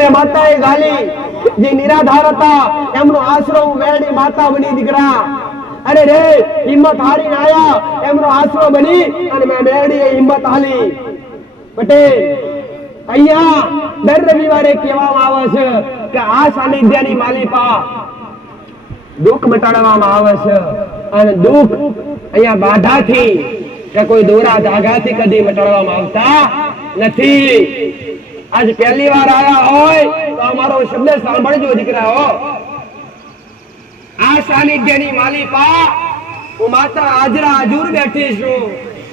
મેં માતાએ ગાલી જે નિરાધાર હતા એમનો આશરો મેળવી માતા બની દીકરા. અરે રે હિંમત હારીને આયા એમનો આશરો બની અને મેં મેળવી હિંમત હાલી. પટેલ અહીંયા દર રવિવારે કહેવામાં આવે છે કે આ સાનિધ્યની માલિપા દુઃખ મટાડવામાં આવે છે અને દુઃખ અહીંયા બાધાથી કે કોઈ દોરા ધાગાથી કદી મટાડવામાં આવતા નથી. આજ પહેલી વાર આયા હોય તો અમારો શબ્દ સાંભળજો દીકરાઓ. આ સાનિધ્યની માલિપા હું માતા હાજરા હજુર બેઠી છું.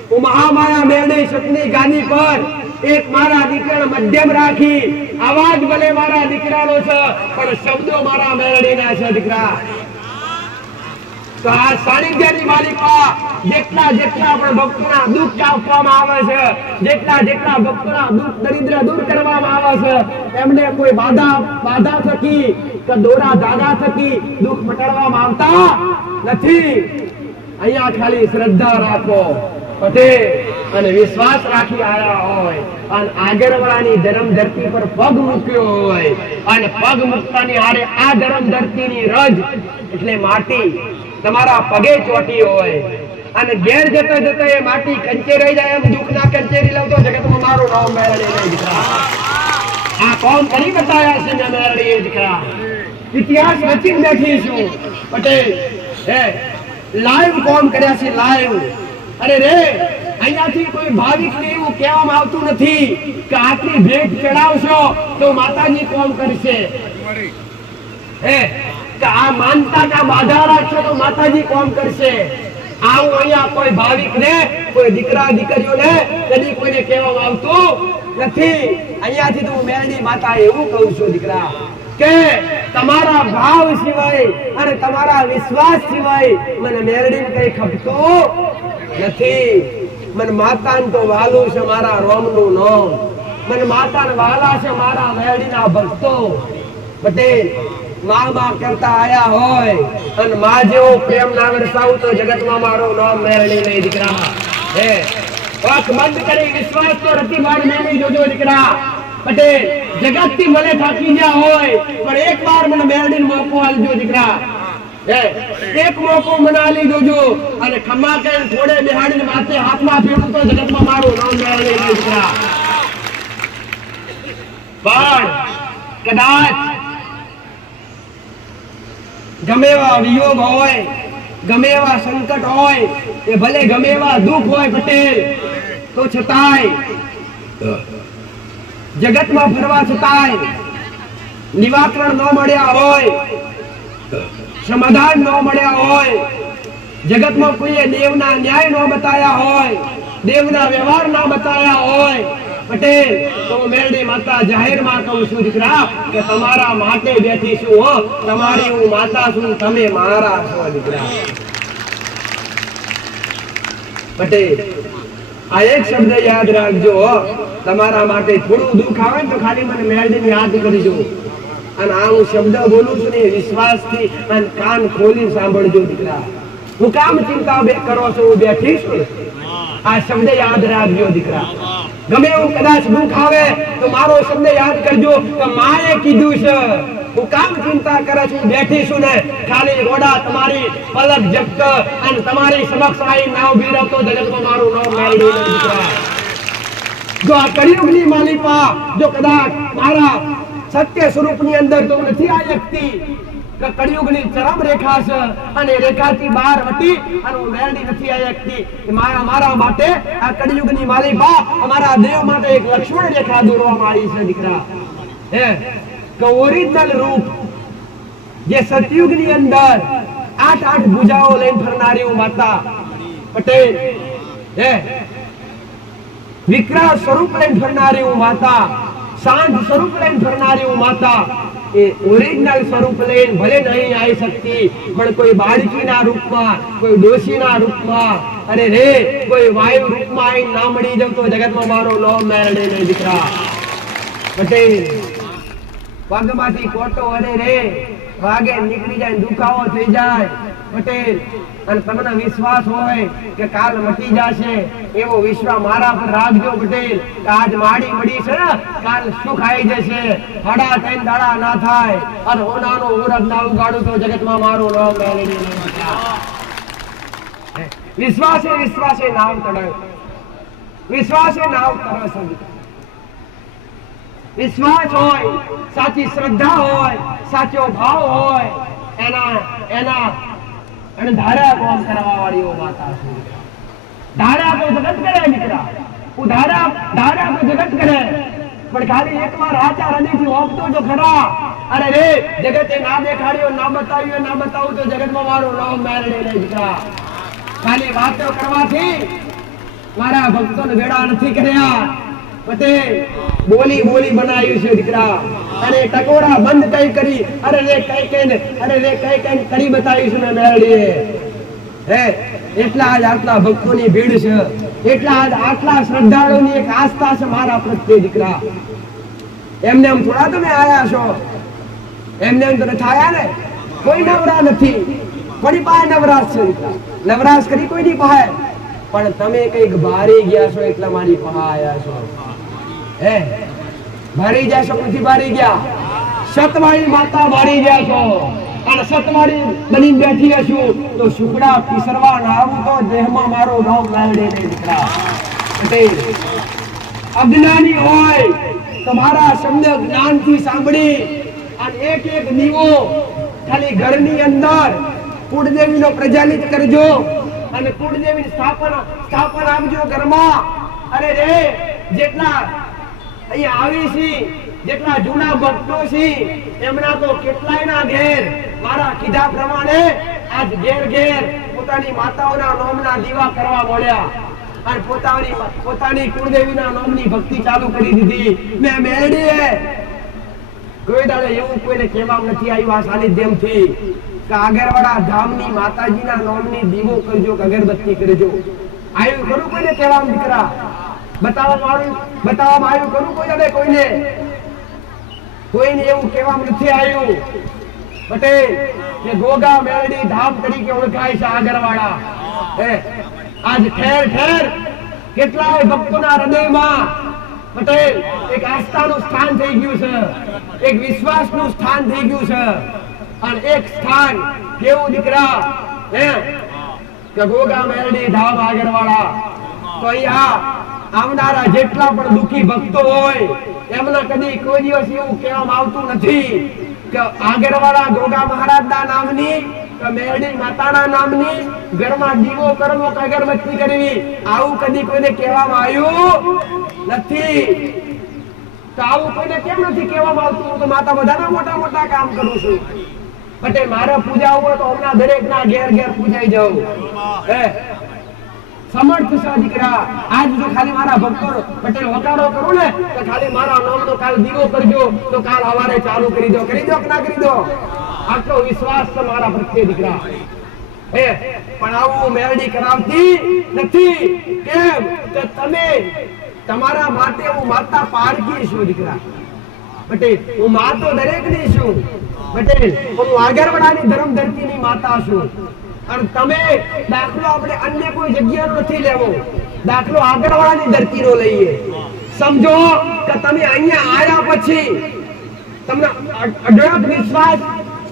હું મહામાયા મેળવી સતની ગાદી પર એક મારા દીકરાને મધ્યમ રાખી. આવાજ ભલે મારા દીકરાનો છે પણ શબ્દો મારા મેળવીના છે દીકરા. તો આ સાનિધ્યની માલિકા જેટલા પણ ભક્તોના દુઃખ કાપવામાં આવે છે, જેટલા ભક્તોના દુઃખ દરિદ્ર દૂર કરવામાં આવે છે, એમને કોઈ બાધા થકી કે દોરા ધાગા થકી દુઃખ મટાડવામાં આવતા નથી. અહીંયા ખાલી શ્રદ્ધા રાખો પટેલ અને વિશ્વાસ રાખી આયા હોય અને આગળવાળાની ધર્મ ધરતી પર પગ મૂક્યો હોય અને પગ મૂકતાની હારે આ ધર્મ ધરતીની રજ એટલે માટી તમારા પગે ચોટી હોય અને ઘેર જતા જતા એ માટી કંચેરાઈ જાય એમ દુઃખ ના કંચેરી લાવતો જગતમાં મારું નામ મેળવી નહીં દીકરા. આ કોમ કરી બતાવ્યા છે મેં મેળવી દીકરા. ઇતિહાસ રચીને બેઠી છું પટેલ. હે લાઈવ કોમ કર્યા છે લાઈવ. અરે રે અહીંયાથી કોઈ ભાવિક ને એવું કહેવામાં આવતું નથી કે આટલી ભેટ ચડાવશો તો માતાજી કોમ કરશે. હે કે આ માનતા કા બાધા રાખશો તો માતાજી કોમ કરશે. આવું અહીંયા કોઈ ભાવિક ને કોઈ દીકરા દીકરીઓને કદી કોઈને કહેવામાં આવતું નથી. અહીંયાથી તો હું મેરડી માતા એવું કહું છું દીકરા કે તમારા ભાવ સિવાય અને તમારા વિશ્વાસ સિવાય મને મેરડીને કઈ ખપતું નથી. મને માતાને તો વાલું છે મારા રોમનું નામ. મને માતાને વાલા છે મારા મેરડીના ભક્તો. પટેલ માં કરતા આયા હોય અને માં જેવો પ્રેમ ના વરસાવું તો જગતમાં મારો નામ મેળવી નહીં દીકરા. હે આંખ બંધ કરી વિશ્વાસ તો રતિભાઈ મેળવી જોજો દીકરા. પટેલ જગત થી મને થાકી ગયા હોય પણ એક વાર મને મેળવીને મોકો આલજો દીકરા. હે એક મોકો મને આલી જોજો અને ખમા કરીને થોડે બેહાડીને માથે હાથમાં ફેરવું તો જગતમાં મારું નામ મેળવી નહીં દીકરા. પણ કદાચ ગમે એવા વિયોગ હોય, ગમે એવા સંકટ હોય, એ ભલે ગમે એવા દુઃખ હોય પટેલ, તો છતાંય જગતમાં ફરવા છતાંય નિવાકરણ ન મળ્યા હોય, સમાધાન ન મળ્યા હોય, જગતમાં કોઈએ દેવના ન્યાય ન બતાવ્યા હોય, દેવના વ્યવહાર ન બતાવ્યા હોય પટેલ, તો મેરડી માતા જાહેરમાં કહું છું દીકરા કે તમારા માટે બેઠી છું. હો તમારી હું માતા છું, તમે મારા છો દીકરા. પટેલ આ એક શબ્દ યાદ રાખજો. તમારા માટે થોડું દુઃખ આવે ને તો ખાલી મને મેરડીને યાદ કરજો. અને આ હું શબ્દ બોલું છું ને વિશ્વાસથી અને કાન ખોલી સાંભળજો દીકરા. હું કામ ચિંતા કરો છો, હું બેઠી છું. આ શબ્દ યાદ રાખજો દીકરા. ગમે એવું કદાચ દુઃખ આવે તો મારો શબ્દ યાદ કરજો કે માએ કીધું છે. હું કામ ચિંતા કરે છું, બેઠી છું ને ખાલી રોડા તમારી પલક જપ્ત અને તમારી સમક્ષ આવી ના ઉભી રહેતો જગતમાં મારું નામ મેળવી લે દીકરા. જો આ કળિયુગની માલિપા જો કદાચ મારા સત્ય સ્વરૂપની અંદર તો નથી આ વ્યક્તિ કે કળિયુગની ચરમ રેખા છે અને રેખાથી બહાર વટી અને હું મેરડી નથી આ વ્યક્તિ. મારા માટે આ કળિયુગની માલિપા અમારા દેવ માટે એક લક્ષ્મણ રેખા દોરવામાં આવી છે દીકરા. હે કે ઓરિજિનલ રૂપ જે સતયુગની અંદર 8 ભુજાઓ લઈને ફરનારી હું માતા પટેલ. હે વિકરાળ સ્વરૂપ લઈને ફરનારી હું માતા, શાંત સ્વરૂપ લઈને ફરનારી હું માતા. એ ઓરિજિનલ સ્વરૂપ લઈને ભલે નહીં આવી શકતી પણ કોઈ બાળકીના રૂપમાં, કોઈ ડોશીના રૂપમાં, અરે રે કોઈ વાયુ રૂપમાં આવીને ના મળી જાવ તો જગતમાં મારો નામ મેળવે નહીં દીકરા. પટેલ પગમાંથી કોટો અરે રે વાગે નીકળી જાય, દુખાવો થઈ જાય પટેલ અને તમને વિશ્વાસ હોય કે કાલ મટી જશે એવો વિશ્વાસ મારા પર રાખજો પટેલ કે આજ માડી મળી છે ને કાલ સુખ આવી જશે હડા થઈને દાડા ના થાય અને ઓનાનો ઉરદ ના ઉગાડું તો જગતમાં મારું નામ મેળવી વિશ્વાસે નામ તળાવ વિશ્વાસે નામ તરસ વિશ્વાસ હોય સાચી શ્રદ્ધા હોય સાચો ભાવ હોય એના અને ધારા કોમ કરવા વાળી માતા છે ધારા તો જગત કરે દીકરા ધારા તો જગત કરે પણ ખાલી એકવાર આચાર હૃદયથી ઓપતો જો ખરા અરે રે જગતે ના દેખાડ્યો ના બતાવ્યો ના બતાવું તો જગતમાં મારું નામ મેળવે નહીં દીકરા ખાલી વાતો કરવાથી મારા ભક્તોને વેડા નથી કર્યા પટેલ બોલી બનાવ્યું છે દીકરા અને ટકોરા બંધ કઈ કરી અરે રે કઈ કરી બતાવ્યું છે ને મેળવીએ હે એટલા જ આટલા ભક્તોની ભીડ છે એટલા જ આટલા શ્રદ્ધાળુઓની એક આસ્થા છે મારા પ્રત્યે દીકરા એમને એમ થોડા તમે આયા છો એમને એમ તો થયા ને કોઈ નવરા નથી કોની પાસે નવરાશ છે દીકરા નવરાશ કરી કોઈની પાસે પણ તમે કઈક ભારી ગયા છો એટલે મારી પાસે આયા છો હે ભારી ગયા છો નથી ભારી ગયા સતવાળી માતા ભારી ગયા છો અને સતવાળી બની બેઠી હશું તો સુકડા પીસરવા ના આવું તો દેહમાં મારો ભાવ લાવડે નહીં દીકરા અજ્ઞાની હોય તો મારા શબ્દ જ્ઞાનથી સાંભળી અને એક દીવો ખાલી ઘરની અંદર કુળદેવીનો પ્રજ્વલિત કરજો અને કુળદેવીની સ્થાપન આપજો ઘરમાં અરે રે જેટલા અહીંયા આવી છે જેટલા જૂના ભક્તો છે એમના તો કેટલાયના ઘેર મારા કીધા પ્રમાણે આજ ઘેર પોતાની માતાઓના નામના દીવા કરવા મળ્યા અને પોતાની કુળદેવીના નામની ભક્તિ ચાલુ કરી દીધી મેં મેળવીએ કોઈ દાડે એવું કોઈને કહેવા નથી આવ્યું આ સાનિધ્યમથી કે આગરવાડા ધામની માતાજીના નામની દીવો કરજો કે અગરબત્તી કરજો આવ્યું ખરું કોઈને કહેવા દીકરા બતાવવામાં આવ્યું ખરું કોઈ દાડે કોઈને એવું કહેવામાં નથી આવ્યું પટેલ કે ગોગા મેલડી ધામ તરીકે ઓળખાય છે આગરવાડા આજ ઠેર કેટલાય ભક્તોના હૃદયમાં પટેલ એક આસ્થાનું સ્થાન થઈ ગયું છે એક વિશ્વાસનું સ્થાન થઈ ગયું છે અને એક સ્થાન કેવું દીકરા કે ગોગા મેલડી ધામ આગરવાડા તો અહીંયા આવનારા જેટલા પણ દુખી ભક્તો હોય એમને કદી કોઈ દિવસ એવું કહેવામાં આવતું નથી કે આગરવાડા ગોગા મહારાજના નામની કે મેરડી માતાના નામની ઘરમાં દીવો કરવો કે અગરબત્તી કરવી આવું કદી કોઈને કહેવામાં આવ્યું નથી તો આવું કોઈને કેમ નથી કહેવામાં આવતું હું તો માતા બધાના મોટા કામ કરું છું પટેલ મારે પૂજા હોય તો હમણાં દરેકના ઘેર પૂજાઈ જાઉં સમર્થ છે દીકરા આજ જો ખાલી મારા ભક્તો પટેલ વકારો કરું ને તો ખાલી મારા નામનો કાલ દીવો કરજો તો કાલ સવારે ચાલુ કરી દો કે ના કરી દો આટલો વિશ્વાસ છે મારા પ્રત્યે દીકરા પણ આવું મેરડી કરાવતી નથી કેમ કે તમે તમારા માટે હું માતા પારકી છું દીકરા પટેલ હું માં તો દરેકની છું પટેલ હું આગરવાડાની ધર્મ ધરતીની માતા છું અને તમે દાખલો આપણે અન્ય કોઈ જગ્યાનો નથી લેવો દાખલો આગરવાડાની ધરતીનો લઈએ સમજો કે તમે અહીંયા આયા પછી તમને અઢળક વિશ્વાસ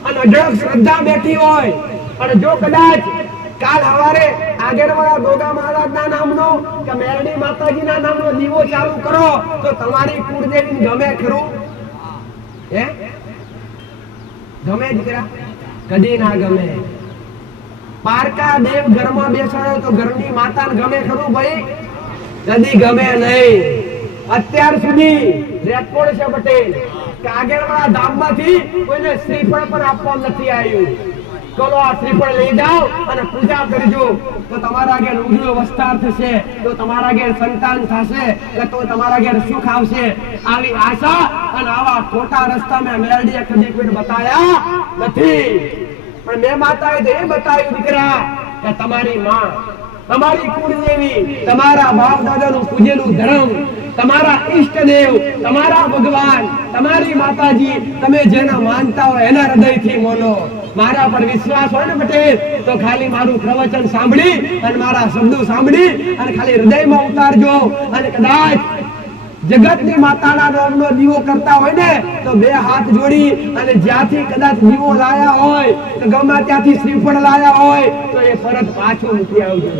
અને અઢળક શ્રદ્ધા બેઠી હોય અને જો કદાચ કાલ સવારે આગરવાડા ગોગા મહારાજના નામનો કે મેરડી માતાજીના નામનો દીવો ચાલુ કરો તો તમારી કુળદેવી ગમે ખરું ગમે દીકરા કદી ના ગમે પારકા દેવ ઘરમાં બેસાડો તો ઘરની માતાને ગમે ખરું ભાઈ કદી ગમે નહીં અત્યાર સુધી રેકોર્ડ છે પટેલ કે આગળવાળા ધામમાંથી કોઈને શ્રીફળ પણ આપવામાં નથી આવ્યું ચલો આ શ્રીફળ લઈ જાઓ અને પૂજા કરજો તો તમારા ઘેર ઉજળો વસ્તાર થશે તો તમારા ઘેર સંતાન થશે તો તમારા ઘેર સુખ આવશે આવી આશા અને આવા ખોટા રસ્તા મેં મેરડીએ કદી કોઈ બતાયા નથી પણ મેં માતાએ તો એ બતાવ્યું દીકરા કે તમારી માં તમારી કુળદેવી તમારા બાપ દાદાનું પૂજેલું ધર્મ તમારા ઈષ્ટદેવ, તમારા ભગવાન, તમારી માતાજી, તમે જેના માનતા હોય એના હૃદયથી માનો. મારા પર વિશ્વાસ હોય ને પટેલ તો ખાલી મારું પ્રવચન સાંભળી અને મારા શબ્દો સાંભળી અને ખાલી હૃદયમાં ઉતારજો. અને કદાચ જગતની માતાના નામનો દીવો કરતા હોય ને તો બે હાથ જોડી અને જ્યાંથી કદાચ દીવો લાયા હોય તો ગમે ત્યાંથી શ્રીફળ લાયા હોય તો એ પરત પાછું મૂકી આવજો.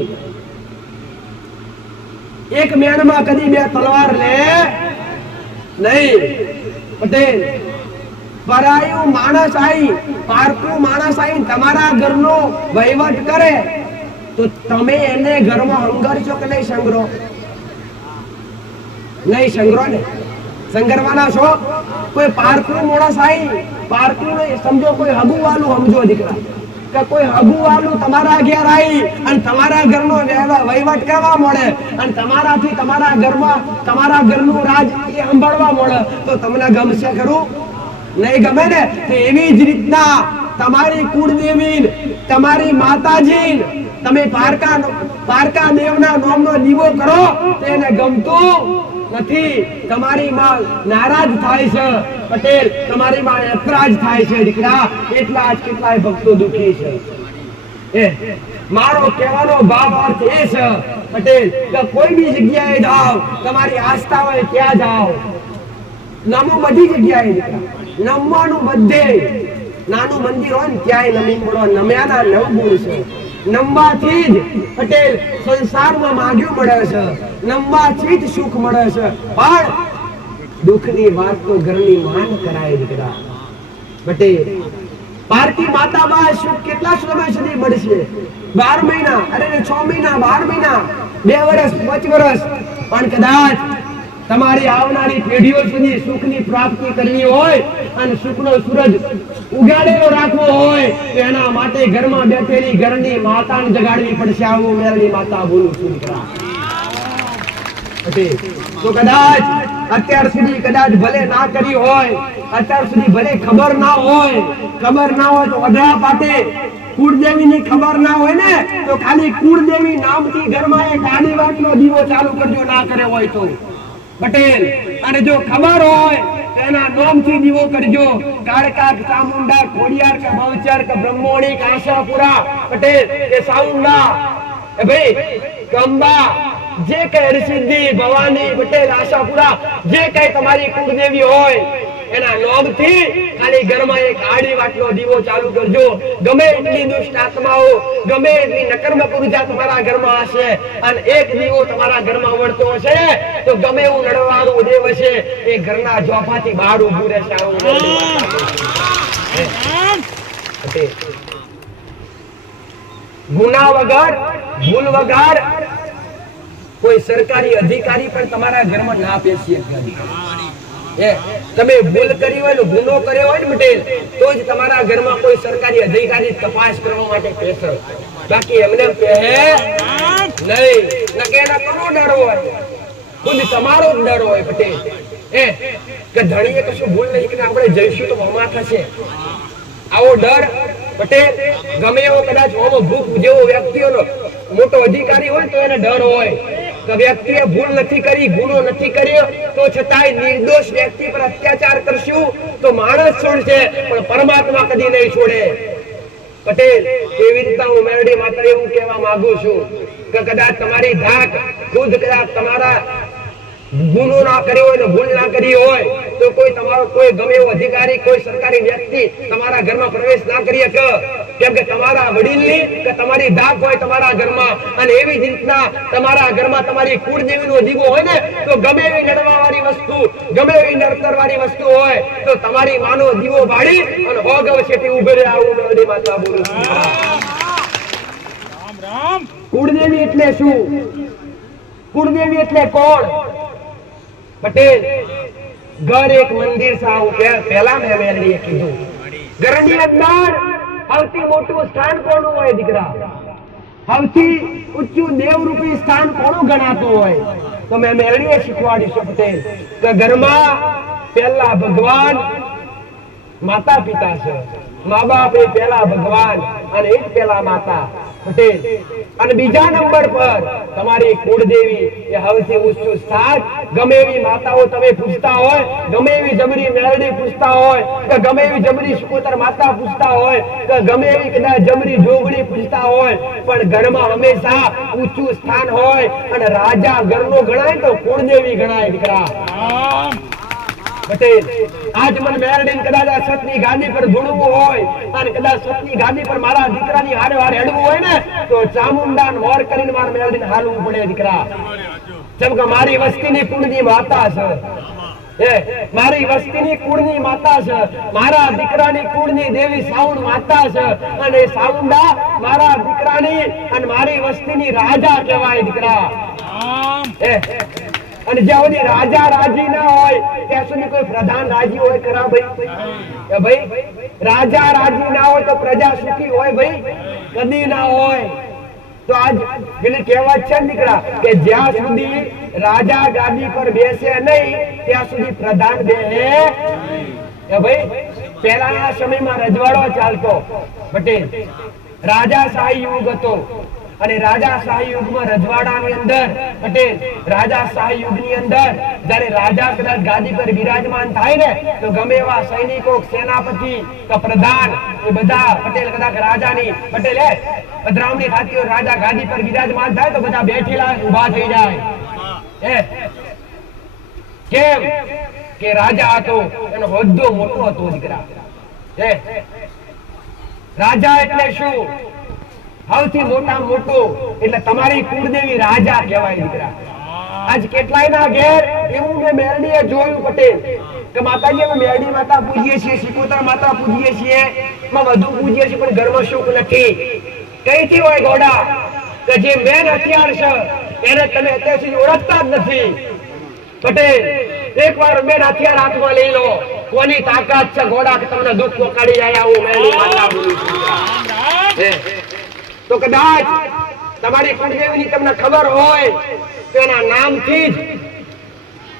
એક મેણમાં કદી બે તલવાર લે નહીં પટેલ. પરાયું માણસ આવી, પારકું માણસ આવી તમારા ઘરનો વહીવટ કરે તો તમે એને ઘરમાં સંઘર્ષો કે નહીં સંગ્રહો? નહીં સંગ્રહો ને. સંગરવાના છો. કોઈ પારકું માણસ આવી, પારકું નહીં સમજો, કોઈ હગુ વાલું સમજો દીકરા, કે કોઈ હગુ વાલું તમારા ઘેર આવી અને તમારા ઘરનો વહીવટ કરવા મળે અને તમારાથી તમારા ઘરમાં તમારા ઘરનું રાજ એ સંભાળવા મળે તો તમને ગમશે ખરું? નહીં ગમે ને. તો એવી જ રીતના તમારી કુળદેવી, તમારી માતાજી, તમે પારકા દેવના નામનો દીવો કરો તો એને ગમતું નથી. તમારી માં નારાજ થાય છે પટેલ, તમારી માં એતરાજ થાય છે દીકરા. એટલા જ કેટલાય ભક્તો દુખી છે. મારો કહેવાનો ભાવ અર્થ એ છે પટેલ કે કોઈ બી જગ્યાએ જાઓ, તમારી આસ્થા હોય ત્યાં જાઓ. નમો બધી જગ્યાએ દીકરા, નમવાનું બધે. નાનું મંદિર હોય ને ત્યાંય નમી પડો. નમ્યાના 9 ગુણ છે. નમવાથી જ પટેલ સંસારમાં માગ્યું મળે છે, નમવાથી જ સુખ મળે છે. પણ દુઃખની વાત તો ઘરની માન કરાય દીકરા. પટેલ પારકી માતામાં સુખ કેટલા સમય સુધી મળશે? 12 મહિના, અરે 6 મહિના, 12 મહિના, 2 વર્ષ, 5 વર્ષ. પણ કદાચ તમારી આવનારી પેઢીઓ સુધી સુખની પ્રાપ્તિ કરવી હોય અને સુખનો સૂરજ ઉગાડેલો રાખવો હોય તો એના માટે ઘરમાં બેઠેલી ઘરની માતાને જગાડવી પડશે. આવું મેરડી માતા બોલું છું દીકરા. તો કદાચ અત્યાર સુધી કદાચ ભલે ના કરી હોય, અત્યાર સુધી ભલે ખબર ના હોય તો અધરા પાટે કુળદેવીની ખબર ના હોય ને તો ખાલી કુળદેવી નામથી ઘરમાં એક આડી વાતનો દીવો ચાલુ કરજો, ના કરે હોય તો પટેલ. અને જો ખબર હોય તો એના નામથી દીવો કરજો. કાળકા, ચામુંડા, ખોડિયાર કે બહુચર કે બ્રહ્મોણી કે આશાપુરા પટેલ કે સાઉન્ડા એ ભાઈ કંબા જે કઈ હરસિદ્ધિ, ભવાની, પટેલ, આશાપુરા જે કઈ તમારી કુળદેવી હોય એના નામથી ખાલી ઘરમાં એક આડી વાટનો દીવો ચાલુ કરજો. ગમે એટલી દુષ્ટ આત્માઓ, ગમે એટલી નકર્મ પુરુષા તમારા ઘરમાં હશે અને એક દીવો તમારા ઘરમાં વળતો હશે તો ગમે એવું લડવાનું દેવ હશે એ ઘરના જોફાથી બહાર ઊભું રહેશે. ગુના વગર, ભૂલ વગર કોઈ સરકારી અધિકારી પણ તમારા ઘરમાં ના પેશી શકે. તમે ભૂલ કરી હોય, ગુનો કર્યો હોય ને પટેલ તો જ તમારા ઘરમાં કોઈ સરકારી અધિકારી તપાસ કરવા માટે પેશે. બાકી એમને કહે નહીં. નકે એના કોનો ડર હોય? ખુદ તમારો જ ડર હોય પટેલ. કે ધણીએ કશું ભૂલ નહીં કે આપણે જઈશું તો હમા થશે, આવો ડર પટેલ. ગમે એવો કદાચ ભૂખ જેવો વ્યક્તિઓનો મોટો અધિકારી હોય તો એને ડર હોય કે વ્યક્તિએ ભૂલ નથી કરી, ગુનો નથી કર્યો તો છતાંય નિર્દોષ વ્યક્તિ પર અત્યાચાર કરશું તો માણસ છોડશે પણ પરમાત્મા કદી નહીં છોડે પટેલ. એવી રીતના હું મેરડી માતા એવું કહેવા માંગુ છું કે કદાચ તમારી ધાક ખુદ કદાચ તમારા ગુનો ના કર્યો હોય, ભૂલ ના કરી હોય તો કોઈ તમારો કોઈ ગમે એવો અધિકારી, કોઈ સરકારી વ્યક્તિ તમારા ઘરમાં પ્રવેશ ના કરી શકે. કેમ કે તમારા વડીલની કે તમારી ધાક હોય તમારા ઘરમાં. અને એવી જ રીતના તમારા ઘરમાં તમારી કુળદેવીનો દીવો હોય ને તો ગમે એવી લડવા વાળી વસ્તુ, ગમે એવી નડતર વાળી વસ્તુ હોય તો તમારી માનો દીવો બાળી અને હોગવ છેટી ઉભે રહે. આવું મેરડી માતા બોલું છું. રામ રામ. કુળદેવી એટલે શું? કુળદેવી એટલે કોણ પટેલ? ઘર એક મંદિર સાવ પહેલા મેં મેરડીએ કીધું. ઘરની અંદર સૌથી મોટું સ્થાન કોનું હોય દીકરા? સૌથી ઊંચું દેવરૂપી સ્થાન કોનું ગણાતું હોય? તો મેં મેરડીએ શીખવાડીશું પટેલ કે ઘરમાં પહેલા ભગવાન, માતા પિતા છે. મા બાપ એ પહેલા ભગવાન અને એ જ પહેલા માતા. પટેલ. અને બીજા નંબર પર તમારી કુળદેવી એ સૌથી ઊંચું સ્થાન. ગમે એવી માતાઓ તમે પૂછતા હોય, ગમે એવી જબરી મેલડી પૂછતા હોય, કે ગમે એવી જબરી સુકોતર માતા પૂછતા હોય, કે ગમે એવી કદાચ જબરી જોગણી પૂછતા હોય, પણ ઘરમાં હંમેશા ઊંચું સ્થાન હોય. અને રાજા ઘરનો ગણાય તો કુળદેવી ગણાય દીકરા. પટેલ, આજ મને મેરડીને કદાચ સતની ગાદી પર ધૂણવું હોય અને કદાચ સતની ગાદી પર મારા દીકરાની હારે હારે હેડવું હોય ને, તો ચામુંડાને મોર કરીને મારા મેરડીને હાલવું પડે દીકરા. જેમ કે મારી વસ્તીની કુળની માતા છે, મારી વસ્તીની કુળની માતા છે, મારા દીકરાની કુળની દેવી સાઉન્ડ માતા છે, અને સાઉન્ડા મારા દીકરાની અને મારી વસ્તીની રાજા કહેવાય દીકરા. અને જ્યાં સુધી રાજા રાજી ના હોય ત્યાં સુધી કોઈ પ્રધાન રાજી હોય ખરા ભાઈ? ભાઈ રાજા રાજી ના હોય તો પ્રજા સુખી હોય ભાઈ? કદી ના હોય. તો આજ પેલી કહેવત છે દીકરા કે જ્યાં સુધી રાજા ગાદી પર બેસે નહીં ત્યાં સુધી પ્રધાન બેસે. ભાઈ પહેલાના સમયમાં રજવાડો ચાલતો પટેલ, રાજાશાહી યુગ હતો. અને રાજાશાહી યુગમાં રજવાડાની અંદર પટેલ, રાજાશાહી યુગની અંદર જ્યારે રાજા કદાચ ગાદી પર બિરાજમાન થાય ને, તો ગમે એવા સૈનિકો, સેનાપતિ કે પ્રધાન એ બધા પટેલ કદાચ રાજાની પટેલ પધરામણી થતી હોય, રાજા ગાદી પર બિરાજમાન થાય તો બધા બેઠેલા ઊભા થઈ જાય. કેમ કે રાજા હતો, એનો હોદ્દો મોટો હતો દીકરા. રાજા એટલે શું? સૌથી મોટા મોટો એટલે તમારી કુળદેવી રાજા કહેવાય દીકરા. આજ કેટલાય ના ઘેર એવું મેં મેરડીએ જોયું પટેલ કે માતાજી અમે મેરડી માતા પૂજીએ છીએ, સિકોતર માતા પૂજીએ છીએ, માં વધુ પૂજીએ છીએ, પણ ઘરમાં સુખ નથી. કઈથી હોય ગોડા? કે જે મેન હથિયાર છે એને તમે અત્યાર સુધી ઓળખતા જ નથી પટેલ. એકવાર મેન હથિયાર હાથમાં લઈ લો, કોની તાકાત છે ગોડા કે તમને દુઃખ પોકાડી જાય આવું મેરડી માતા બોલું છું. તો કદાચ તમારી કુળદેવીની તમને ખબર હોય તો એના નામથી જ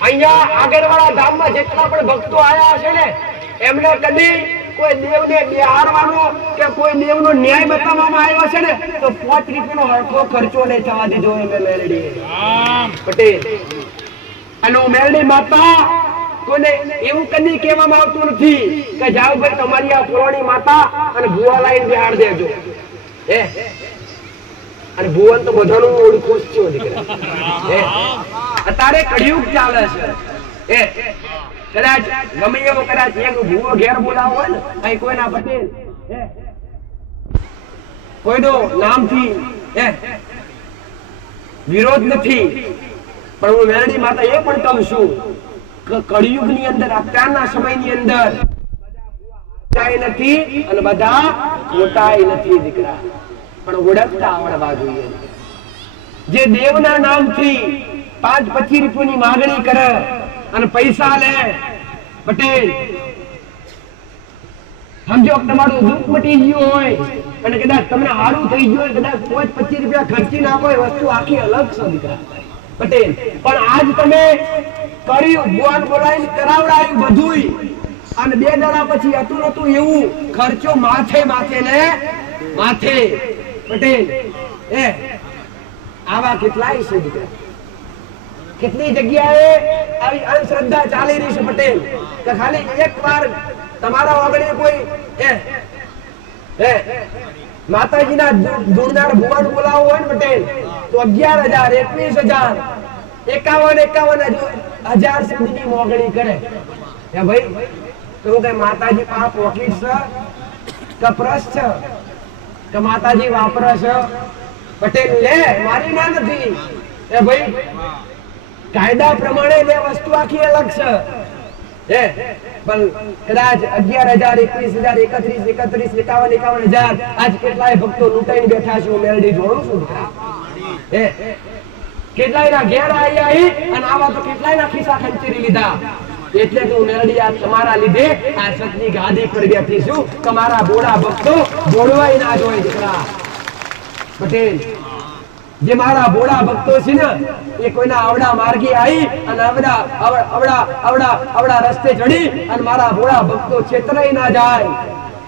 અહીંયા આગળવાળા ગામમાં જેટલા પણ ભક્તો આવ્યા છે ને, એમને કદી કોઈ દેવને બિહારવાનો કે કોઈ દેવનો ન્યાય બતાવવામાં આવ્યો છે ને, તો 5 રૂપિયાનો હરખો ખર્ચો નહીં થવા દીધો એમને મેલડી પટેલ. અને મેલડી માતા કોને એવું કદી કહેવામાં આવતું નથી કે જાઓ ભાઈ તમારી આ પુરાણી માતા અને ભુવા લાઈન બિહાર દેજો. અને ભુવન તો બધાનું ઓળખું જ છે દીકરા. અત્યારે કળિયુગ ચાલે છે. કદાચ ગમે એવો કદાચ એક ભુવો ઘેર બોલાવો હોય ને, અહીં કોઈના પટેલ કોઈનો નામથી વિરોધ નથી, પણ હું મેરડી માતા એ પણ કહું છું કે કળિયુગની અંદર, અત્યારના સમયની અંદર બધા નથી અને બધા મોટાઈ નથી દીકરા, પણ ઓળખતા આવડવા જોઈએ. જે દેવના નામથી 5-25 રૂપિયાની માંગણી કરે અને પૈસા લે પટેલ, સમજો તમારું દુઃખ મટી ગયું હોય અને કદાચ તમને સારું થઈ ગયું હોય, કદાચ 5-25 રૂપિયા ખર્ચી નાખો, એ વસ્તુ આખી અલગ છે દીકરા પટેલ. પણ આજ તમે કર્યું, ભગવાન બોલાવીને કરાવડાયું બધુંય, અને 2 દાડા પછી હતું નતું એવું ખર્ચો માથે ને માથે પટેલ. આવા કેટલાય છે દીકરા. કેટલી જગ્યાએ આવી અંધશ્રદ્ધા ચાલી રહી છે પટેલ કે ખાલી એકવાર તમારા આગળ કોઈ માતાજીના ધૂળદાર ભુવન બોલાવો હોય ને પટેલ, તો 11,000, 21,000, 51,000 સુધીની મોગણી કરે. ભાઈ તો કઈ માતાજી પાપ વકીલ છે કે પ્રસ છે કે માતાજી વાપરે છે પટેલ? લે મારી ના નથી ભાઈ, કાયદા પ્રમાણે બે વસ્તુ આખી અલગ છે. પણ કદાચ 11,000, 21,000, 31,000, 51,000 આજ કેટલાય ભક્તો લૂંટાઈને બેઠા છે. હું મેલડી જોડું છું. કેટલાય ના ઘેર આવી અને આવા તો કેટલાય ના ખિસ્સા ખંચરી લીધા. એટલે તો મેલડી આ તમારા લીધે આ સતની ગાદી પર બેઠી છું. તમારા બોડા ભક્તો બોડવાય ના જોઈ દીકરા પટેલ. જે મારા બોડા ભક્તો છે ને, એ કોઈના આવડા માર્ગે આવી અને આવડા રસ્તે ચડી અને મારા બોડા ભક્તો છેતરાઈ ના જાય.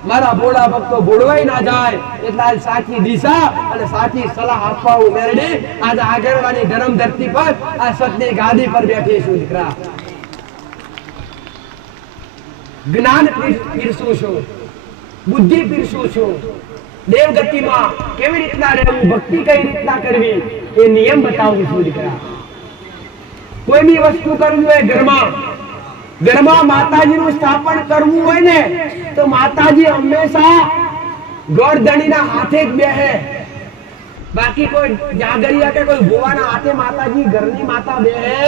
મારા ભોળા ભક્તો ભોળવાઈ ના જાય એટલે આજ સાચી દિશા અને સાચી સલાહ આપવા હું મેળવી આજે આગળવાની ધર્મ ધરતી પર આ સતની ગાદી પર બેઠી છું દીકરા. જ્ઞાન પીરસું છું, બુદ્ધિ પીરસું છું, દેવગતિમાં કેવી રીતના રહેવું, ભક્તિ કઈ રીતના કરવી એ નિયમ બતાવું છું દીકરા. કોઈની વસ્તુ કરવી હોય ઘરમાં માતાજીનું સ્થાપન કરવું હોય ને તો માતાજી હંમેશા ગોળધણીના હાથે જ બેહે. બાકી કોઈ જાગરિયા કે કોઈ ભુવાના હાથે માતાજી ઘરની માતા બેહે,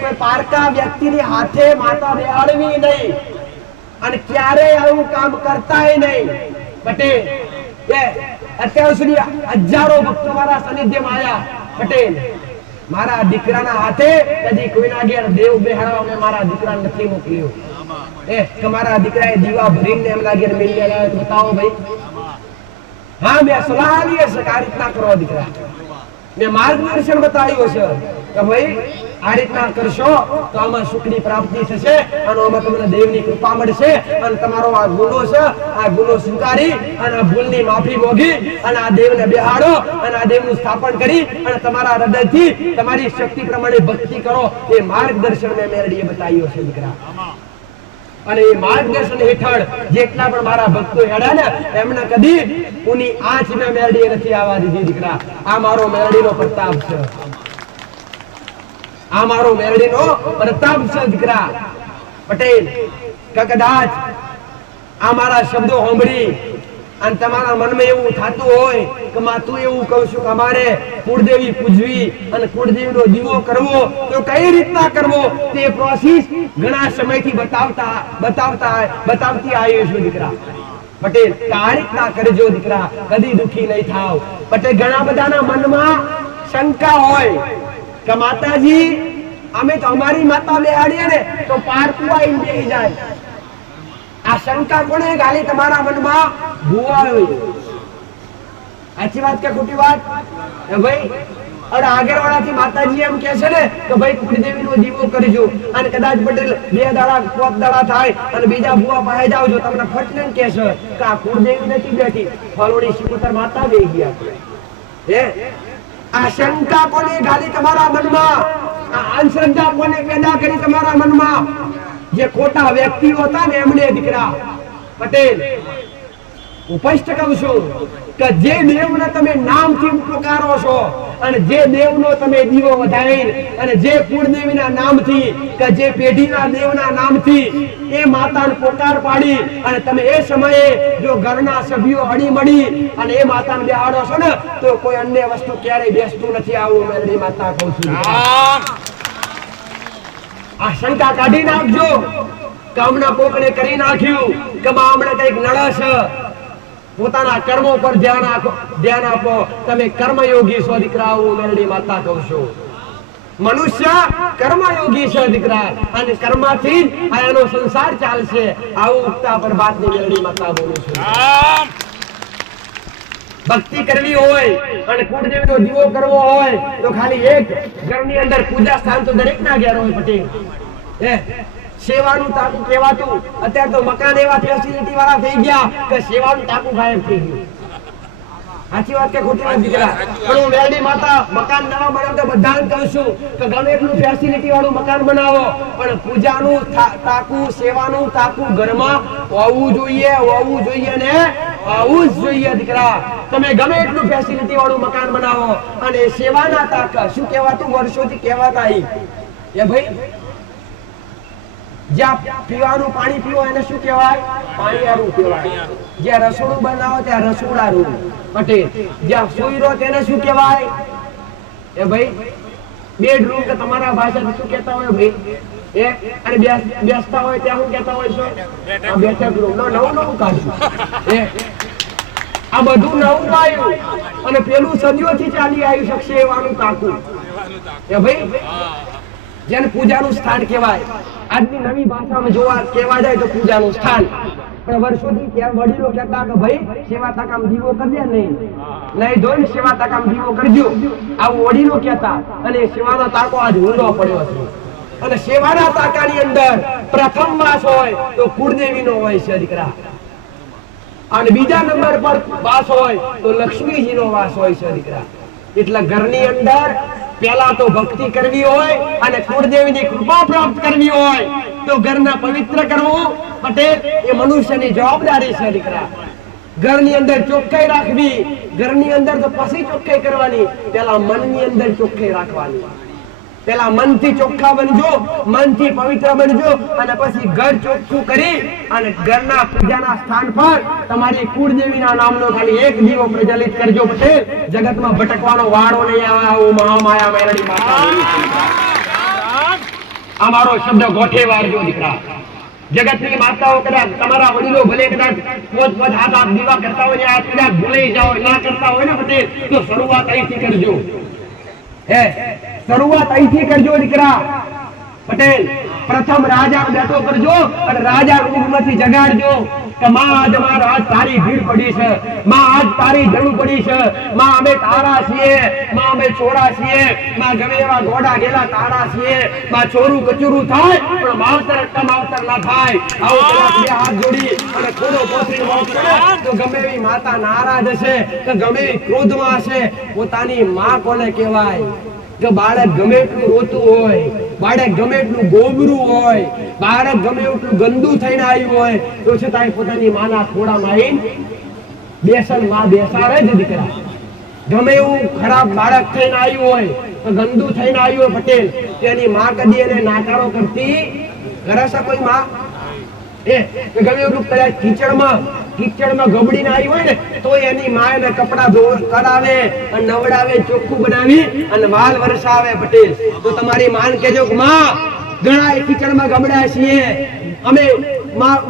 કોઈ પારકા વ્યક્તિની હાથે માતા બેહાડવી નહીં અને ક્યારેય આવું કામ કરતાય નહીં. પટેલ અત્યાર સુધી હજારો ભક્તો મારા સાનિધ્યમાં આવ્યા. પટેલ મારા દીકરાના હાથે કદી કોઈના ઘેર દેવ બેહાડવા મેં મારા દીકરાને નથી મોકલ્યો. કે મારા દીકરાએ દીવા ભરીને એમના ઘેર મેળવી આવ્યા બતાવો ભાઈ. હા મેં સલાહ આપી છે કે આ રીતના કરો દીકરા, મેં માર્ગદર્શન બતાવ્યું છે કે ભાઈ આ રીતના કરશો તો આમાં સુખની પ્રાપ્તિ થશે અને આમાં તમને દેવની કૃપા મળશે અને તમારો આ ગુનો છે આ ગુનો સ્વીકારી અને આ ભૂલની માફી માંગી અને આ દેવને બેહાડો અને આ દેવનું સ્થાપન કરી અને તમારા હૃદયથી તમારી શક્તિ પ્રમાણે ભક્તિ કરો. એ માર્ગદર્શન મેં મેરડીએ બતાવ્યું છે દીકરા. અને એ માર્ગદર્શન હેઠળ જેટલા પણ મારા ભક્તો હેડા ને એમને કદી ઉની આંચ મેં મેરડીએ નથી આવવા દીધી દીકરા. આ મારો મેરડીનો પ્રતાપ છે, આ મારો મેરડીનો પ્રતાપ છે દીકરા. પટેલ કદાચ આ મારા શબ્દો સાંભળી અને તમારા મનમાં એવું થતું હોય કે માં તું એવું કહું છું કે અમારે કુળદેવી પૂજવી અને કુળદેવીનો દીવો કરવો તો કઈ રીતના કરવો તે પ્રોસેસ ઘણા સમયથી બતાવતી આવ્યો છું દીકરા. પટેલ આ રીતના કરજો દીકરા, કદી દુખી નહીં થાવ. પટેલ ઘણા બધાના મનમાં શંકા હોય કે માતાજી અમે તો અમારી માતા બેહાડીએ ને તો પારકું આવીને બેસી જાય. આ શંકા કોને ગાલી તમારા મનમાં ભૂવા હોય? સાચી વાત કે ખોટી વાત? ભાઈ અરે આગળ વાળાથી માતાજી એમ કહે છે ને કે ભાઈ કુળદેવીનો દીવો કરજો અને કદાચ પટેલ 2 દાડા 5 દાડા થાય અને બીજા ભૂવા પાસે જાવજો તમને ફટને કહે છે કે આ કુળદેવી નથી બેઠી, ફલોણી શિકોતર માતા બેહી ગયા. આ શંકા કોને ગાલી તમારા મનમાં? આ અંધશ્રદ્ધા કોને પેદા કરી તમારા મનમાં? જે ખોટા વ્યક્તિઓ હતા ને એમણે દીકરા. પટેલ ઉપસ્થ કહું છું કે જે દેવને તમે નામથી પુકારો છો અને જે દેવનો તમે દીવો વધાવી અને જે કુળદેવીના નામથી કે જે પેઢીના દેવના નામથી એ માતાને પોકાર પાડી અને તમે એ સમયે જો ઘરના સભ્યો હળી મળી અને એ માતાને બેહાડો છો ને તો કોઈ અન્ય વસ્તુ ક્યારેય બેસતું નથી. આવું મેરડી માતા કહું છું. આ શંકા કાઢી નાખજો કે હમણાં કોકને કરી નાખ્યું કે હમણાં કઈક નળસ. પોતાના કર્મો પર ધ્યાન આપો. તમે કર્મયોગી છો દીકરા, હું મેરડી માતા કહું છું. મનુષ્ય કર્મયોગી છે દીકરા અને કર્મથી આ એનો સંસાર ચાલશે. આવું ઉગતા પર બાતની મેરડી માતા બોલું છું. ભક્તિ કરવી હોય અને કુળદેવીનો દીવો કરવો હોય તો ખાલી એક ઘરની અંદર પૂજા સ્થાન તો દરેક ના ઘેર હોય. પટેલ સેવાનું તાકું કહેવાતું અત્યારે તો મકાન એવા ફેસિલિટી વાળા થઈ ગયા કે સેવાનું તાકું ગાયબ થઈ ગયું. સાચી વાત કે ખોટી વાત દીકરા? પણ હું મેરડી માતા મકાન નવા બનાવતા બધાને કહું છું કે ગમે એટલું ફેસિલિટી વાળું મકાન બનાવો પણ પૂજાનું તાકું સેવાનું તાકું ઘરમાં હોવું જોઈએ ને આવું જ જોઈએ દીકરા. તમે ગમે એટલું ફેસિલિટી વાળું મકાન બનાવો અને સેવાના તાક શું કહેવાતું વર્ષોથી કહેવાતા એ ભાઈ જ્યાં પીવાનું પાણી પીવો એને શું કહેવાય? પાણીયારું કહેવાય. જ્યાં રસોડું બનાવો ત્યાં રસોડારું. પટેલ જ્યાં સુઈ રહો તેને શું કહેવાય? એ ભાઈ બેડરૂમ કે તમારા ભાષામાં શું કહેતા હોય ભાઈ? અને બેસતા હોય ત્યાં શું કહેતા હોય છો? બેઠક રૂમ. નવું કાઢશું. આ બધું નવું આવ્યું અને પેલું સદીઓથી ચાલી આવ્યું શકશે એવાનું તાકું. એ ભાઈ જેને પૂજાનું સ્થાન કહેવાય. આજની નવી ભાષામાં જોવા કહેવા જાય તો પૂજાનું સ્થાન. પણ વર્ષોથી ત્યાં વડીલો કહેતા કે ભાઈ સેવા તાકામ દીવો કરજે, નહીં ધોઈને સેવા તાકામ દીવો કરજો. આવું વડીલો કહેતા અને સેવાનો તાકો આજ ઊંડો પડ્યો છે. અને સેવાના તાકાની અંદર પ્રથમ વાસ હોય તો કુળદેવીનો હોય છે દીકરા. અને બીજા નંબર પર વાસ હોય તો લક્ષ્મીજીનો વાસ હોય છે દીકરા. એટલે ઘરની અંદર પહેલા તો ભક્તિ કરવી હોય અને કુળદેવીની કૃપા પ્રાપ્ત કરવી હોય તો ઘરને પવિત્ર કરવું પટેલ એ મનુષ્યની જવાબદારી છે દીકરા. ઘરની અંદર ચોખ્ખાઈ રાખવી, ઘરની અંદર તો પછી ચોખ્ખાઈ કરવાની, પહેલા મનની અંદર ચોખ્ખાઈ રાખવાની. પેલા મનથી ચોખ્ખા બનજો, મનથી પવિત્ર બનજો અને પછી ઘર ચોખ્ખું કરી અને ઘરના પૂજાના સ્થાન પર તમારી કુળદેવીના નામનો ખાલી એક દીવો પ્રજ્વલિત કરજો પટેલ. જગતમાં ભટકવાનો વાળો નહીં આવે. આવું મહામાયા મેલડી માતા અમારો શબ્દ ગોઠે વારજો દીકરા. જગતની માતાઓ કદાચ તમારા વડીલો ભલે કદાચ પોત હાથ દીવા કરતા હોય, આ કદાચ ભૂલી જાઓ ના કરતા હોય ને પટેલ, તો શરૂઆત અહીંથી કરજો. શરૂઆત અહીંથી કરજો દીકરા પટેલ. પ્રથમ રાજા બેઠો કરજો અને રાજા ઊંઘમાંથી જગાડજો કે માં આજ અમારા આજ તારી ભીડ પડી છે, માં આજ તારી જરૂર પડી છે, માં અમે તારા છીએ, માં અમે છોરા છીએ, માં ગમે એવા ગોડા ગેલા તારા છીએ, માં ચોરું કચુરું થાય પણ માવતર માવતર ના થાય. આવો બે હાથ જોડી અને ખોડો પોતરી તો ગમે એવી માતા નારાજ હશે કે ગમે એવી ક્રોધમાં હશે, પોતાની માં કોને કહેવાય? કે બાળક ગમે એટલું રોતું હોય, બાળક ગમે એટલું ગોબરું હોય, બાળક ગમે એટલું ગંદુ થઈને આવ્યું હોય તો છતાંય પોતાની માના ખોળામાં આવીને બેસન માં બેસાડે જ દીકરા. ગમે એવું ખરાબ બાળક થઈને આવ્યું હોય તો ગંદુ થઈને આવ્યું હોય પટેલ, તેની માં કદી એને નાકારો કરતી કરે છે કોઈ માં? ગમે એટલું કદાચ કીચડમાં ગબડીને આવી હોય ને તો એની માં એને કપડા કરાવે અને નવડાવે, ચોખ્ખું બનાવી અને વાલ વરસાવે પટેલ. તો તમારી માન કહેજો કે માં ઘણા કીચડમાં ગબડ્યા છીએ, અમે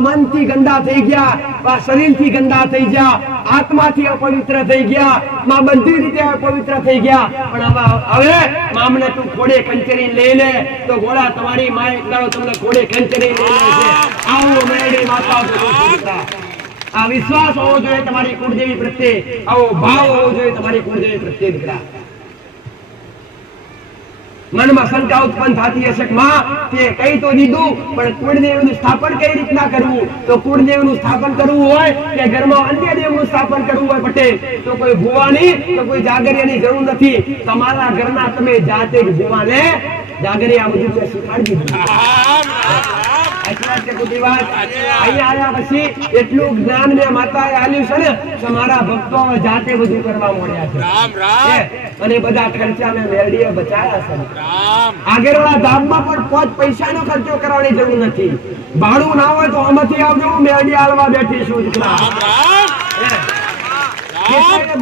મનથી ગંદા થઈ ગયા, શરીરથી ગંદા થઈ ગયા, આત્માથી અપવિત્ર થઈ ગયા, માં બધી રીતે અપવિત્ર થઈ ગયા, પણ હવે મામને તું ખોડે કંચરી લઈ લે તો ગોળા તમારી માં એક દાડો તમને ખોડે કંચરી લઈ લે છે. આવો મેળી માતા આ વિશ્વાસ હોવો જોઈએ તમારી કુળદેવી પ્રત્યે, આવો ભાવ હોવો જોઈએ તમારી કુળદેવી પ્રત્યે દીકરા. મનમાં શંકા ઉત્પન્ન થતી હશે કે માં તે કહી તો દીધું પણ કુળદેવનું સ્થાપન કઈ રીતના કરવું? તો કુળદેવનું સ્થાપન કરવું હોય કે ઘરમાં અન્ય દેવનું સ્થાપન કરવું હોય પટેલ તો કોઈ ભુવાની તો કોઈ જાગરિયાની જરૂર નથી. તમારા ઘરના તમે જાતે જ ભુવાને જાગરિયા બધું શીખવાડી દીધું. એટલું જ્ઞાન મેં માતાએ આલ્યું છે ને તમારા ભક્તો જાતે બધું કરવા મળ્યા છે અને બધા ખર્ચા મેં મેળવીએ બચાયા છે. આગળવાળા ધામમાં પણ 5 પૈસાનો ખર્ચો કરવાની જરૂર નથી. ભાડું ના હોય તો આમાંથી આવજો, હું મેળવી આલવા બેઠી છું.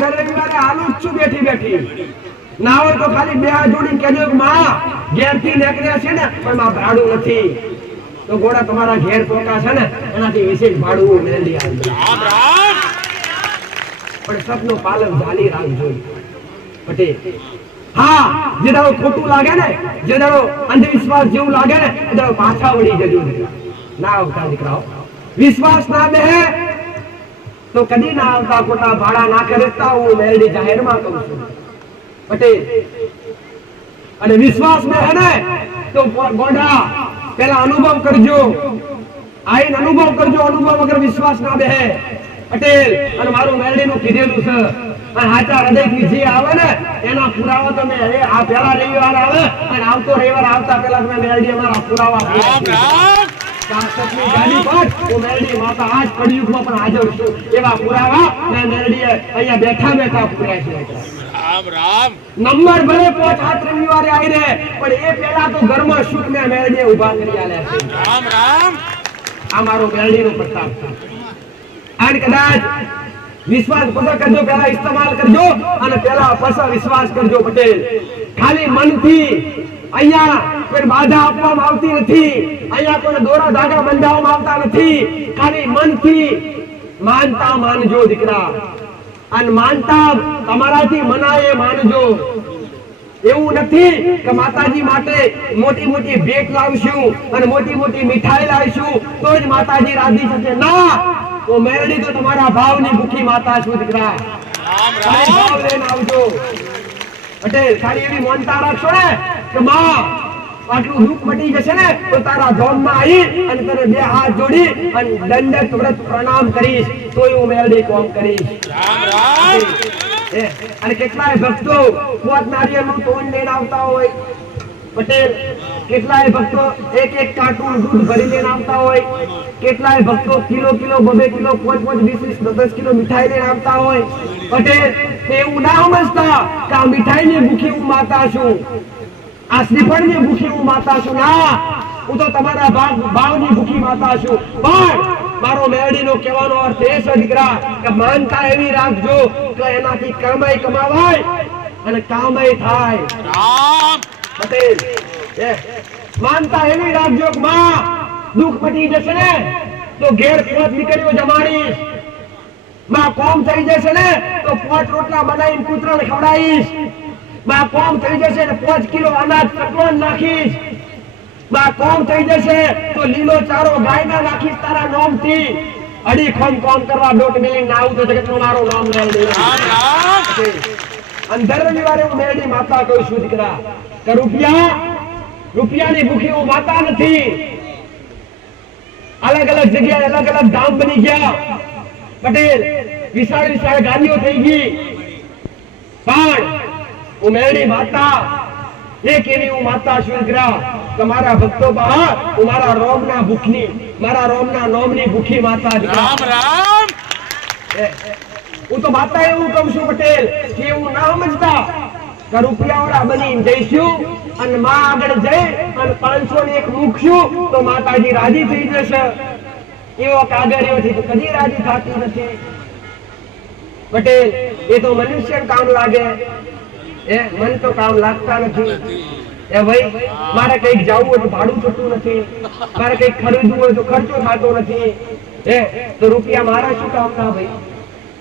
દર રવિવારે આલું જ છું બેઠી. ના હોય તો ખાલી 2 હાથ જોડીને કહેજો કે માં ઘેરથી નીકળ્યા છે ને પણ માં ભાડું નથી. તો ગોળા તમારા ઘેર ટોકા છે ને એનાથી વિશેષ ભાડું મેળવી આવજો. પણ સપનું પાલન ચાલી રાખજો પટેલ. હા, જે દાડો ખોટું લાગે ને, જે દાડો અંધવિશ્વાસ જેવું લાગે ને એ દાડો પાછા વળી જજો ના આવતા દીકરાઓ. વિશ્વાસ ના બેહે તો કદી ના આવતા, ખોટા ભાડા ના કરતા હું મેળવી જાહેરમાં કહું છું પટેલ. અને વિશ્વાસ બેહે ને તો ગોડા પેલા અનુભવ કરજો, આઈને અનુભવ કરજો. અનુભવ વગર વિશ્વાસ ના બેહે પટેલ. અને મારું મેળવીનું કીધેલું છે અને સાચા હૃદયથી જે આવે ને એના પુરાવા તમે આ પેલા રવિવાર આવે અને આવતો રવિવાર આવતા પેલા તમે મેળવી અમારા પુરાવા ગાડી પર હું મેળવી માતા આજ કળિયુગમાં પણ હાજર છું એવા પુરાવા મેં મેળવી અહીંયા બેઠા પૂર્યા છે. નંબર ભલે 5 હાથ રવિવારે આવી રહે પણ એ પેલા તો ઘરમાં સુખ મેં મેળવી ઉભા કરી આલ્યા છે. આ મારો મેળવીનો પ્રતાપ છે. અને કદાચ વિશ્વાસ પસંદ કરજો, પેલા ઇસ્તેમાલ કરજો અને પેલા પાછા વિશ્વાસ કરજો પટેલ. ખાલી મનથી અહીંયા કોઈ બાધા આપવામાં આવતી નથી, અહીંયા કોઈ દોરા ધાગા બંધાવવામાં આવતા નથી. ખાલી મનથી માનતા માનજો દીકરા. અને માનતા તમારાથી મનાય માનજો. એવું નથી કે માતાજી માટે મોટી મોટી ભેટ લાવશું અને મોટી મોટી મીઠાઈ લાવશું તો જ માતાજી રાજી થશે. ના, તો મેરડી તો તમારા ભાવની ભૂખી માતા છું દીકરા. ભાવ લઈને આવજો પટેલ. ખાલી એવી માનતા રાખશો ને કે માં આટલું દુઃખ મટી જશે ને તો તારા ધામમાં આવી અને તને બે હાથ જોડી અને દંડક વ્રત પ્રણામ કરીશ તો હું મેળડી કોમ કરીશ. રામ રામ. અને કેટલાય ભક્તો પોત નારિયેળનું તોડ લઈને આવતા હોય પટેલ, કેટલાય ભક્તો એક એક કાર્ટૂન દૂધ ભરી લઈને આવતા હોય, કેટલાય ભક્તો કિલો કિલો 2 કિલો 5 20 10 કિલો મીઠાઈ લઈને આવતા હોય પટેલ. એવું ના સમજતા કે આ મીઠાઈની ભૂખી હું માતા છું, આ શ્રીફળની ભૂખી હું માતા છું. ના, હું તો તમારા ભાવની ભૂખી માતા છું. પણ મારો મેળડીનો કહેવાનો અર્થ એ છે દીકરા કે માનતા એવી રાખજો કે એનાથી કર્મય કમાવાય અને કામય થાય. રામ પટેલ, માનતા એવી રાખજો કે માં દુઃખ મટી જશે ને તો ઘેર 5 દીકરીઓ જમાડીશ, માં કોમ થઈ જશે ને તો 5 રોટલા બનાવીને કૂતરાને ખવડાવીશ, માં કોમ થઈ જશે ને 5 કિલો અનાજ ચકવાન નાખીશ, માં કોમ થઈ જશે તો લીલો ચારો ગાયના નાખીશ તારા નામથી. અડી ખોમ કોમ કરવા ડોટ મિલી ના આવું તો જગતમાં મારો નામ લઈ દે. અંદર રવિવારે હું મેરડી માતા કહું છું દીકરા કે રૂપિયાની ભૂખી હું માતા નથી. અલગ અલગ જગ્યાએ અલગ અલગ ધામ બની ગયા પટેલ, વિશાળ વિશાળ ગાડીઓ થઈ ગઈ, પણ હું મેરડી માતા એક એવી હું માતા છું દીકરા કે મારા ભક્તો બહાર હું મારા રોમના ભૂખની, મારા રોમના નોમની ભૂખી માતા. રામ રામ. હું તો માતા એવું કહું છું પટેલ કે એવું ના સમજતા કે રૂપિયાવાળા બની જઈશું અને માં આગળ જઈ અને 501 મૂકશું તો માતાજી રાજી થઈ જશે. એવો કાગળિયોથી તો કદી રાજી થતી નથી પટેલ. એ તો મનુષ્ય કામ લાગે, મન તો કામ લાગતા નથી. ભાઈ મારે કઈક જવું હોય તો ભાડું થતું નથી, મારે કઈક ખરીદવું હોય તો ખર્ચો થતો નથી. તો રૂપિયા મારા શું કામ ના ભાઈ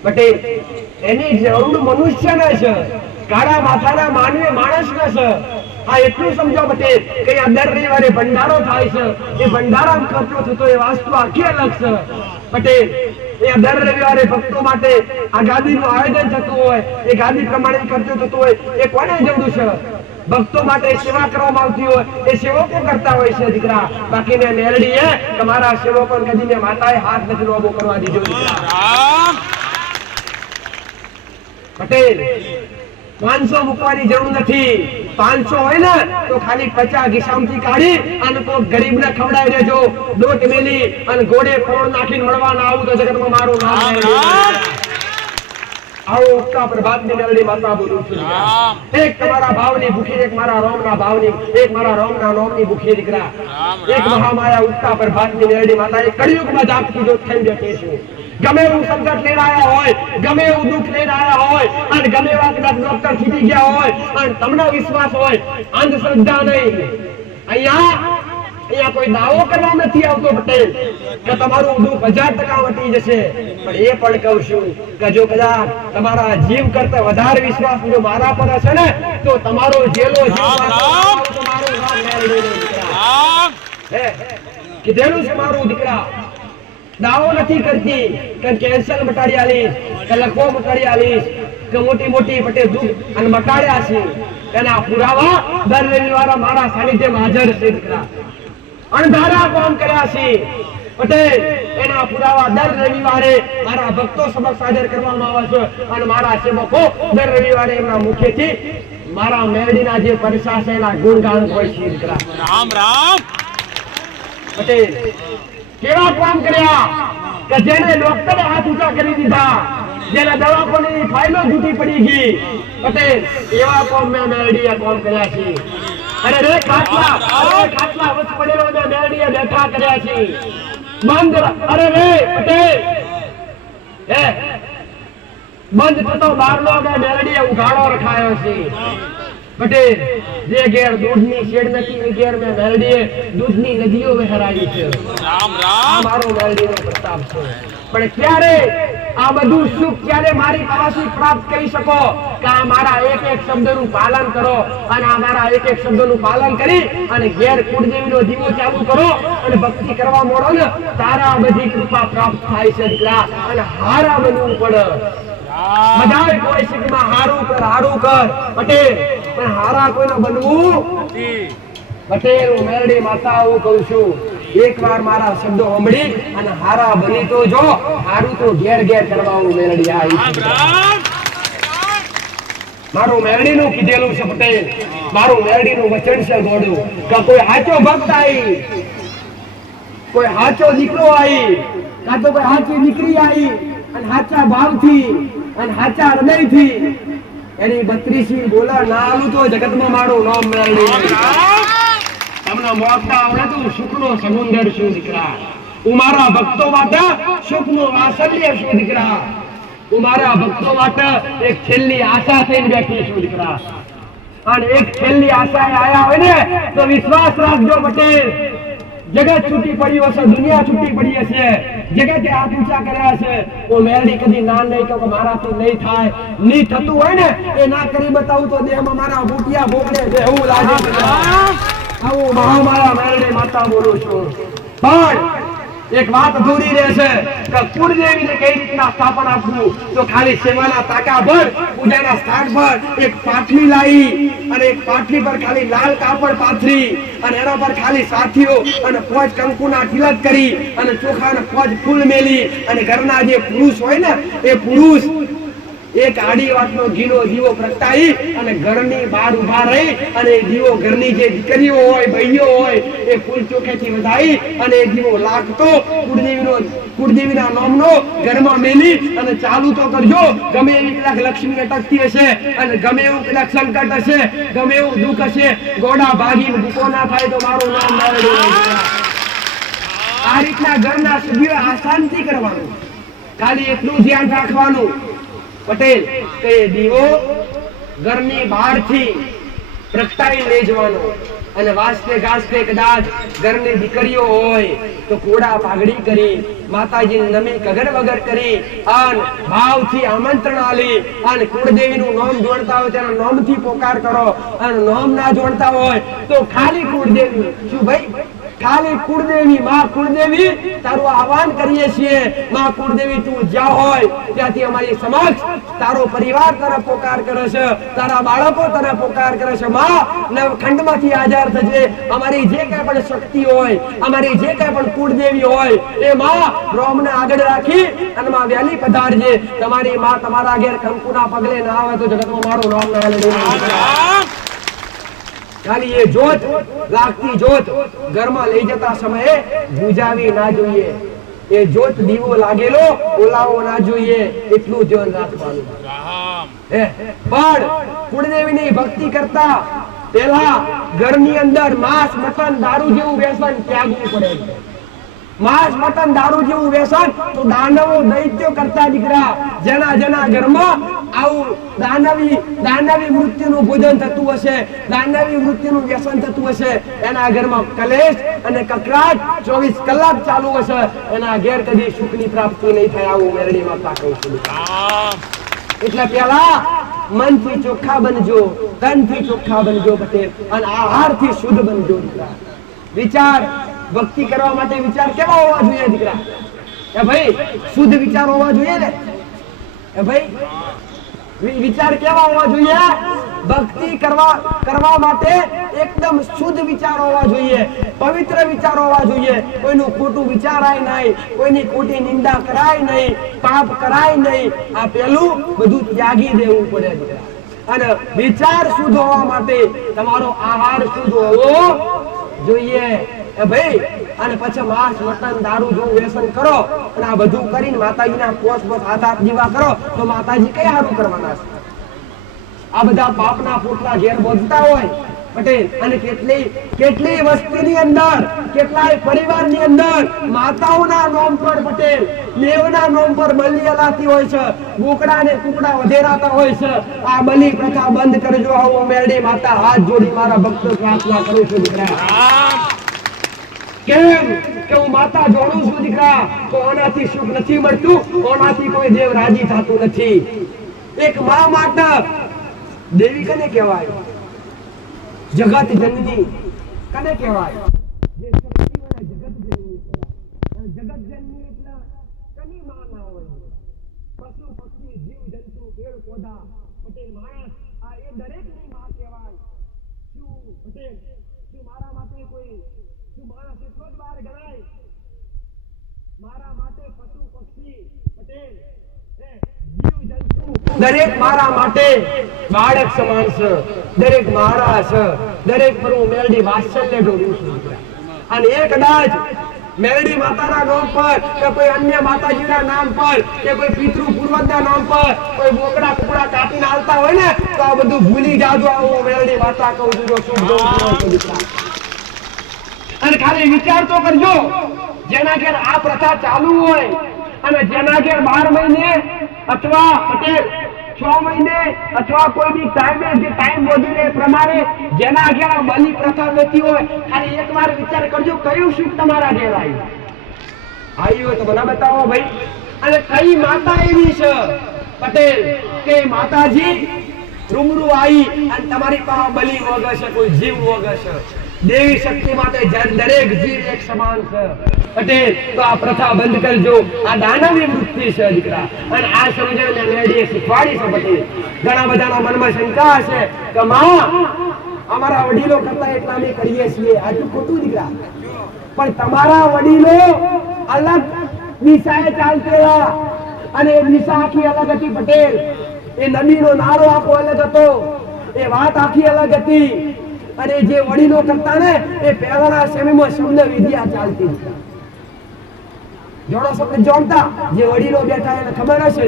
પટેલ? એની જરૂર મનુષ્યને છે, કાળા માથાના માનવી માણસને છે. આ એટલું સમજો પટેલ કે આ દર રવિવારે ભંડારો થાય છે, એ ભંડારામાં ખર્ચો થતો એ વાસ્તુ આખી અલગ છે પટેલ. એ દર રવિવારે ભક્તો માટે આ ગાદીનું આયોજન થતું હોય, એ ગાદી પ્રમાણે ખર્ચો થતો હોય, એ કોને જરૂર છે? ભક્તો માટે સેવા કરવામાં આવતી હોય એ સેવકો કરતા હોય છે દીકરા. બાકી મેં મેરડીએ તમારા સેવકો કદી મેં માતાએ હાથ નથી ઉભો કરવા દીધો દીકરા. પટેલ 500 મૂકવાની જરૂર નથી. 500 હોય ને તો ખાલી 50 ગીસામથી કાઢી અને કોઈ ગરીબને ખવડાવી દેજો. દોટ મેલી અને ગોળે ફોડ નાખીને મળવાના આવું તો જગતમાં મારું નામ આવો ઉગતા પ્રભાતની મેરડી માતા બોલું છું. એક તમારા ભાવની ભૂખી, એક મારા રોમના ભાવની, એક મારા રોમના નોમની ભૂખી દીકરા, એક મહામાયા ઉગતા પ્રભાતની મેરડી માતા એ કળિયુગમાં જાગતી જો થઈ બેઠી છું. ગમે એવું સંકટ લઈને આવ્યા હોય, ગમે એવું દુઃખ લઈને આવ્યા હોય અને ગમે એવા કદાચ ડોક્ટર છૂટી ગયા હોય અને તમને વિશ્વાસ હોય, અંધશ્રદ્ધા નહીં, અહીંયા કોઈ દાવો કરવા નથી આવતો પટેલ કે તમારું દુઃખ 1000% વટી જશે. પણ એ પણ કહું છું કે જો કદાચ તમારા જીવ કરતા વધારે વિશ્વાસ જો મારા પર હશે ને તો તમારો જેલો જીવ તમારું નામ મેળવી દીકરા. કીધેલું છે મારું દીકરા. દાવો નથી કરતી કે કેન્સર મટાડી આલીશ, કે લખવો મટાડી આલીશ, કે મોટી મોટી પટેલ દુઃખ અને મટાડ્યા છે. એના પુરાવા દર રવિવારે મારા સાનિધ્યમાં હાજર છે દીકરા. અણધારા કામ કર્યા છે પટેલ, એના પુરાવા દર રવિવારે મારા ભક્તો સમક્ષ હાજર કરવામાં આવે છે અને મારા સેવકો દર રવિવારે એમના મુખેથી મારા મેરડીના જે પરસા છે એના ગુણગાન હોય છે દીકરા. રામ રામ. પટેલ કેવા કામ કર્યા કે જેને ડોક્ટરે હાથ ઊંચા કરી દીધા, જેને દવાખાનાની ફાઇલો જૂટી પડી ગઈ પટેલ, એવા કામ મેં મેરડીએ કામ કર્યા છે. અરે રે ખાટલા વચ્ચે પડેલો મેં મેરડીએ બેઠા કર્યા છે બંધ. અરે રે પટેલ બંધ થતો બારનો મેં મેરડીએ ઉઘાડો રખાયો છે પટેલ. જે ઘેર દૂધની શેડ નથી એ ઘેર મેં મેરડીએ દૂધની નદીઓ વહેરાવી છે. રામ રામ. મારો મેરડીનો પ્રતાપ છે. પણ ક્યારે આ બધું સુખ ક્યારે મારી પાસેથી પ્રાપ્ત કરી શકો કે આ મારા એક એક શબ્દનું પાલન કરો અને આ મારા એક એક શબ્દનું પાલન કરી અને ઘેર કુળદેવીનો દીવો ચાલુ કરો અને ભક્તિ કરવા મોડો ને તારા બધી કૃપા પ્રાપ્ત થાય છે દીકરા. અને હારા બનવું પડે. બધાય કોઈ શીખમાં હારું કર પટેલ, પણ હારા કોઈને બનવું પટેલ હું મેરડી માતા હું કહું છું, એકવાર મારા શબ્દો સાંભળી અને હારા બની તો જો, હારું તો ઘેર ઘેર કરવા હું મેરડી આવી. મારું મેરડીનું કીધેલું છે પટેલ, મારું મેરડીનું વચન છે ગોડું કે કોઈ સાચો ભક્ત આવી, કોઈ સાચો દીકરો આવી, કાં તો કોઈ સાચી દીકરી આવી અને સાચા ભાવથી અને સાચા હૃદયથી એની 32 બોલા ના આલું તો જગતમાં મારું નામ મેરડી. તમને મોટા આવડે તો સુખનો સમુદ્ર છું દીકરા, હું મારા ભક્તો માટે સુખનો વાસલ્ય છું દીકરા, હું મારા ભક્તો માટે એક છેલ્લી આશા થઈને બેઠી છું દીકરા. અને એક છેલ્લી આશા આયા હોય ને તો વિશ્વાસ રાખજો પટેલ, જગત છૂટી પડ્યું હશે, દુનિયા છૂટી પડી હશે, જગતે હાથ ઊંચા કર્યા છે, હું મેરડી કદી ના નહીં કહું કે મારાથી નહીં થાય, નહીં થતું હોય ને એ ના કરી બતાવું તો દેહમાં મારા બુટિયા ભોગડે બેહવું લાગે. આવું મહામાયા મેરડી માતા બોલું છું. પણ એક વાત અધૂરી રહેશે કે કુળદેવીને કઈ રીતના સ્થાપન આપવું, તો ખાલી સેવાના તાકા ભર, પૂજાના સ્થાન પર એક પાટલી લાવી અને એક પાટલી પર ખાલી લાલ કાપડ પાથરી અને એના પર ખાલી સાથીઓ અને 5 કંકુના તિલક કરી અને ચોખાના 5 ફૂલ મેલી અને ઘરના જે પુરુષ હોય ને એ પુરુષ એક આડી વાતનો ઘીનો દીવો પ્રગટાવી અને ઘરની બહાર ઉભા રહી અને એ દીવો ઘરની જે દીકરીઓ હોય, બહેનો હોય એ ફૂલ ચોખેથી વધાવી અને એ દીવો લાગતો કુળદેવીના નામનો ઘરમાં મેલી અને ચાલુ તો કરજો. ગમે એવી કદાચ લક્ષ્મી અટકતી હશે અને ગમે એવું કદાચ સંકટ હશે, ગમે એવું દુઃખ હશે, ગોડા ભાગીને ભૂકો ના થાય તો મારું નામ મેરડી. આ રીતના ઘરના સભ્યો આશાંતિ કરવાનું, ખાલી એટલું ધ્યાન રાખવાનું પટેલ કે દીવો ઘરની બહારથી પ્રગટાવી લઈ જવાનો અને વાસ્તે ગાસ્તે કદાચ ઘરની દીકરીઓ હોય તો કોડા પાઘડી કરી માતાજીને નમી કગર વગર કરી અને ભાવથી આમંત્રણ આલી અને કુળદેવીનું નામ જોડતા હોય તેના નામથી પોકાર કરો અને નામ ના જોડતા હોય તો ખાલી કુળદેવી. શું ભાઈ? ખાલી કુળદેવી, માં કુળદેવી તારું આહવાન કરીએ છીએ. માં કુળદેવી તું જ્યાં હોય ત્યાંથી અમારી સમક્ષ તારો પરિવાર તને પોકાર કરે છે, તારા બાળકો તને પોકાર કરે છે. માં નવખંડમાંથી હાજર થજે, અમારી જે કઈ પણ શક્તિ હોય, અમારી જે કઈ પણ કુળદેવી હોય એ માં રોમને આગળ રાખી અને માં વ્યાલી પધારજે. તમારી માં તમારા ઘેર કંકુના પગલે ના આવે તો જગતમાં મારું નામ ના લે. ખાલી એ જોત લાગતી જોત ઘરમાં લઈ જતા સમયે બુજાવી ના જોઈએ, એ જોત દીવો લાગેલો ઓલાવો ના જોઈએ, એટલું ધ્યાન રાખવાનું. પણ કુળદેવીની ભક્તિ કરતા પહેલા ઘરની અંદર માંસ મટન દારૂ જેવું વ્યસન ત્યાગવું પડે. માંસ મટન દારૂ જેવું વ્યસન તો દાનવો દૈત્યો કરતા દીકરા, જેના ઘરમાં આવું દાનવી મૃત્યુનું ભોજન થતું હશે, દાનવી મૃત્યુનું વ્યસન થતું હશે, એના ઘરમાં કલેશ અને કકરાટ 24 કલાક ચાલુ હશે, એના ઘેર કદી સુખની પ્રાપ્તિ નહીં થાય. આવું મેરડી માતા કહું છું. એટલે પેલા મનથી ચોખ્ખા બનજો, તનથી ચોખ્ખા બનજો પટેલ, અને આહારથી શુદ્ધ બનજો દીકરા. વિચાર ભક્તિ કરવા માટે વિચાર કેવા હોવા જોઈએ દીકરા? એ ભાઈ શુદ્ધ વિચાર હોવા જોઈએ ને. એ ભાઈ વિચાર કેવા હોવા જોઈએ? ભક્તિ કરવા માટે એકદમ શુદ્ધ વિચાર હોવા જોઈએ, પવિત્ર વિચાર હોવા જોઈએ. કોઈનું ખોટું વિચારાય નહીં, કોઈની ખોટી નિંદા કરાય નહીં, પાપ કરાય નહીં. આ પેલું બધું ત્યાગી દેવું પડે દીકરા. અને વિચાર શુદ્ધ હોવા માટે તમારો આહાર શુદ્ધ હોવો જોઈએ. એ ભાઈ અને પછી માંસ મટન દારૂ જેવું વ્યસન કરો અને આ બધું કરીને માતાજીના પોસ હાથ દીવા કરો તો માતાજી કઈ સારું કરવાના છે? આ બધા પાપના પોટલા ઘેર બોધતા હોય પટેલ, અને કેટલી વસ્તીની અંદર, કેટલાય પરિવારની અંદર માતાઓના નામ પર પટેલ, દેવના નામ પર બલિ અલાતી હોય છે, બોકડા ને કુકડા વધેરાતા હોય છે. આ બલિ પ્રથા બંધ કરજો. આવો મેરડી માતા હાથ જોડી મારા ભક્તો પ્રાર્થના કરું છું દીકરા. કેમ કે હું માતા જોડું છું દીકરા, તો આનાથી સુખ નથી મળતું, આનાથી કોઈ દેવ રાજી થતું નથી. એક મા માતા દેવી કને કહેવાય? જગત જનની કને કહેવાય? જે શક્તિઓને જગત જનની કહેવાય. અને જગત જનની એટલે કની માં ના હોય? પશુ પક્ષી જીવ જંતુ પેડ પૌધા પટેલ માણસ, આ એ દરેકની માં કહેવાય. શું પટેલ? શું મારા માટે કોઈ શું માણસ એટલો જ બહાર ગણાય? મારા માટે પશુ પક્ષી પટેલ જીવ જંતુ દરેક મારા માટે બાળક સમાન છે. દરેક મારા છે. દરેક પર હું મેલડી વાત્સલ્ય ઢોળું છું. અને એ કદાચ મેલડી માતાના નામ પર કે કોઈ અન્ય માતાજીના નામ પર કે કોઈ પિતૃ પૂર્વજના નામ પર કોઈ બોકડા કુકડા કાપીને હાલતા હોય ને તો આ બધું ભૂલી જાજો. આવું મેલડી માતા કહું છું. જો શુભ અને ખાલી વિચાર તો કરજો, જેના ઘેર આ પ્રથા ચાલુ હોય અને જેના ઘેર 12 મહિને અથવા પટેલ 6 મહિને અથવા કોઈ બી ટાઈમે જે ટાઈમ વધીને પ્રમાણે જેના ઘેર બલિ પ્રથા નથી હોય, ખાલી એકવાર વિચાર કરજો કયું સુખ તમારા ઘેર આવ્યું હોય તો મને બતાવો ભાઈ. અને કઈ માતા એવી છે પટેલ કે માતાજી રૂમરૂ આવી અને તમારી પાસે બલિ વગર છે, કોઈ જીવ વગર છે. દેવી શક્તિ માટે દરેક જીવ એક સમાન છે પટેલ. તો આ પ્રથા બંધ કરજો. આ દાનવી વૃત્તિ છે દીકરા. અને આ સમજણને મેળીએ શીખવાડી છે પટેલ. ઘણા બધાના મનમાં શંકા છે કે માં અમારા વડીલો કરતા એટલા અમે કરીએ છીએ. આ તો ખોટું દીકરા. પણ તમારા વડીલો અલગ દિશાએ ચાલતા અને એ દિશા આખી અલગ હતી પટેલ. એ નદીનો નારો આખો અલગ હતો. એ વાત આખી અલગ હતી. અને જે વડીલો કરતા ને એ પહેલાના સમયમાં શબ્દ વિદ્યા ચાલતી. જોડો શબ્દ જોડતા જે વડીલો બેઠા એને ખબર હશે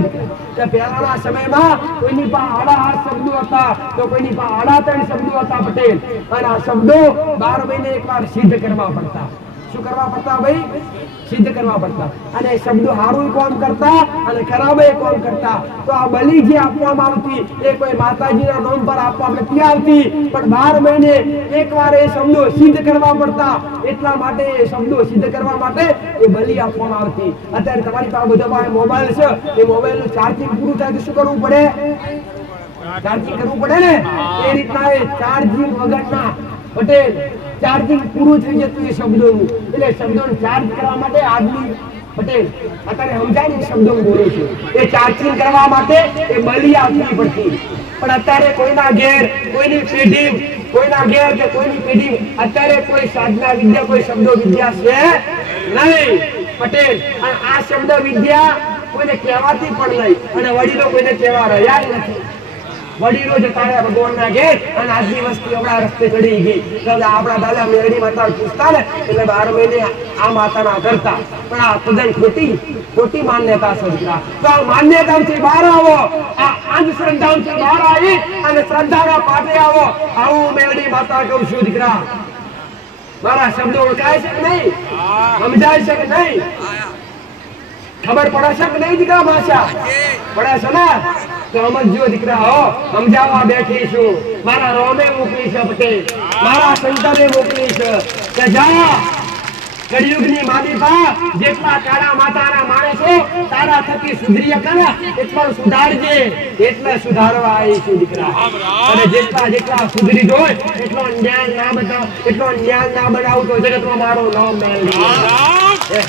કે પહેલાના સમયમાં કોઈની પાસે આડા 8 શબ્દો હતા તો કોઈની પાસે આડા 3 શબ્દો હતા પટેલ. અને આ શબ્દો 12 મહિને એકવાર સિદ્ધ કરવા પડતા. શું કરવા પડતા ભાઈ? સિદ્ધ કરવા પડતા. અને શબ્દો હારું કોમ કરતા અને ખરાબ કોમ કરતા. તો આ બલિ જે આપવામાં આવતી એ કોઈ માતાજીના નામ પર આપવામાં નથી આવતી, પણ 12 મહિને એકવાર એ શબ્દો સિદ્ધ કરવા પડતા. એટલા માટે એ શબ્દો સિદ્ધ કરવા માટે એ બલિ આપવામાં આવતી. અત્યારે તમારી પાસે બધા પાસે મોબાઈલ છે. એ મોબાઈલનું ચાર્જિંગ પૂરું થાય તો શું કરવું પડે? ચાર્જિંગ કરવું પડે ને. એ રીતના એ ચાર્જિંગ વગરના પટેલ ચાર્જિંગ પૂરું થઈ જતું એ શબ્દોનું. એટલે શબ્દોને ચાર્જ કરવા માટે આદમી પટેલ અત્યારે સમજાય ને શબ્દો બોલું છું એ ચાર્જિંગ કરવા માટે એ બલિ આપવી પડતી. પણ અત્યારે કોઈના ઘેર કોઈની પેઢી કોઈના ઘેર કે કોઈની પેઢી અત્યારે કોઈ સાધના વિદ્યા કોઈ શબ્દો વિદ્યા છે નહીં પટેલ. અને આ શબ્દ વિદ્યા કોઈને કહેવાતી પણ નહીં અને વડીલો કોઈને કહેવા રહ્યા નથી. વડીલો જતા રહ્યા ભગવાનના ઘેર અને આજની વસ્તી આપણા રસ્તે ચડી ગઈ. આપણા દાદા મેરડી માતા પૂછતા ને એટલે 12 મહિને આ માતાના કરતા. પણ આ તદ્દન ખોટી માન્યતા છે દીકરા. તો આ માન્યતાથી બહાર આવો. આ અંધશ્રદ્ધાઓથી બહાર આવી અને શ્રદ્ધાના પાઠે આવો. આવું મેરડી માતા કહું છું દીકરા. મારા શબ્દો ઓળખાય છે કે નહીં? સમજાય છે કે નહીં? ખબર પડે છે કે નહીં દીકરા? ભાષા પડે છે ને? તો સમજો દીકરા. હો સમજાવવા બેઠી છું. મારા રોમે મોકલી છે પટેલ. મારા સંતાને મોકલી છે કે જા કળિયુગની માલિકા જેટલા કાળા માતાના માણસો તારા થકી સુધરી કરે એટલા સુધારજે. એટલે સુધારવા આવી છું દીકરા. અને જેટલા સુધરી જોય એટલો ન્યાય ના બનાવતો જગતમાં મારો નામ મેળવી.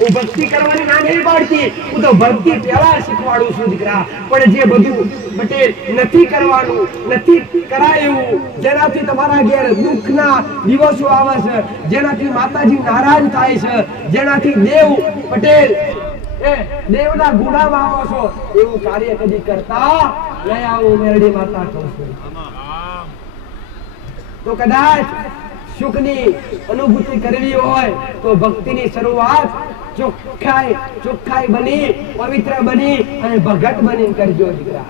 હું ભક્તિ કરવાની ના નહીં પાડતી. હું તો ભક્તિ પહેલા શીખવાડું છું દીકરા. પણ જે બધું પટેલ નથી કરવાનું નથી કરાયું, જેનાથી તમારા ઘેર દુઃખના દિવસો આવે છે, જેનાથી માતાજી નારાજ થાય છે, જેનાથી દેવ પટેલ દેવના ગુનામાં આવો છો, એવું કાર્ય કદી કરતા નહીં. આવું મેરડી માતા કહું છું. તો કદાચ સુખની અનુભૂતિ કરવી હોય તો ભક્તિની શરૂઆત ચોખ્ખાઈ બની પવિત્ર બની અને ભગત બની કરજો દીકરા.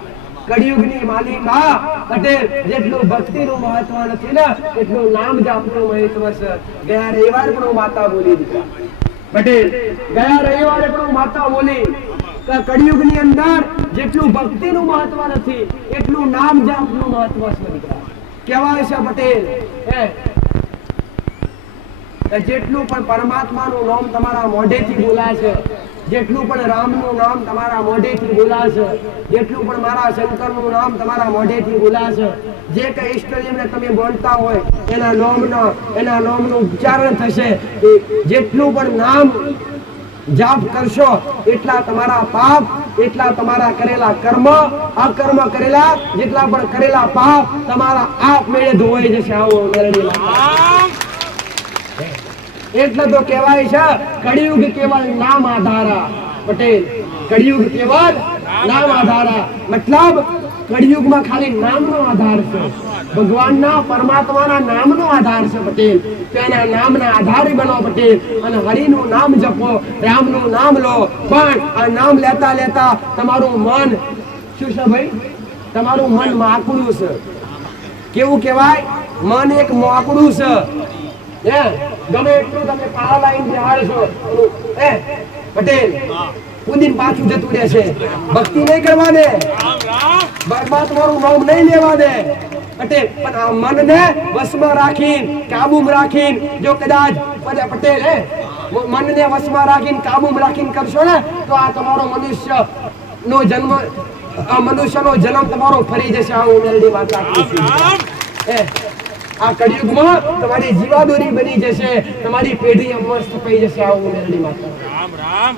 કળિયુગની માલિકા પટેલ જેટલું ભક્તિનું મહત્વ નથી ને એટલું નામ જાપનું મહત્વ છે. ગયા રવિવારે પણ હું માતા બોલી દીકરા પટેલ. ગયા રવિવારે પણ હું માતા બોલી કળિયુગની અંદર જેટલું ભક્તિનું મહત્વ નથી એટલું નામ જાપનું મહત્વ છે દીકરા. કહેવાય છે પટેલ જેટલું પણ પરમાત્માનું નામ તમારા મોઢેથી બોલાશે, જેટલું પણ રામનું નામ તમારા મોઢેથી બોલાશે, જેટલું પણ મારા શંકરનું નામ તમારા મોઢેથી બોલાશે, જે કઈ ઈષ્ટદેવને તમે બોલતા હોય એના નામનું ઉચ્ચારણ થશે. જેટલું પણ નામ જાપ કરશો એટલા તમારા પાપ એટલા તમારા કરેલા કર્મ, અકર્મ કરેલા જેટલા પણ કરેલા પાપ તમારા આપમેળે ધોવાઈ જશે. આવો મેરડીમાં એટલે તો કહેવાય છે કળિયુગ કેવળ નામ આધારા. પટેલ, કળિયુગ કેવળ નામ આધારા મતલબ કળિયુગમાં ખાલી નામનો આધાર છે, ભગવાનના પરમાત્માના નામનો આધાર છે. પટેલ, તેના નામના આધારે બનો પટેલ, અને હરિનું નામ જપો, રામનું નામ લો. પણ આ નામ લેતા લેતા તમારું મન શું છે ભાઈ? તમારું મન માકડું છે. કેવું કહેવાય? મન એક માકડું છે. ગમે એટલું તમે પાળા લાઈન બિહાડશો પટેલ ઉદીન પાછું જતું રહેશે. ભક્તિ નહીં કરવા દે, પરમાત્માનું નામ નહીં લેવા દે પટેલ. પણ આ મનને વશમાં રાખીને, કાબુમાં રાખીને જો કદાચ પટેલ મનને વશમાં રાખીને, કાબુમાં રાખીને કરશો ને તો આ તમારો મનુષ્યનો જન્મ તમારો ફરી જશે. આવું મેલડી વાત રાખું છું. આ કળિયુગમાં તમારી જીવાદોરી બની જશે, તમારી પેઢી મસ્ત થઈ જશે. આવું મેલડી માતા રામ રામ.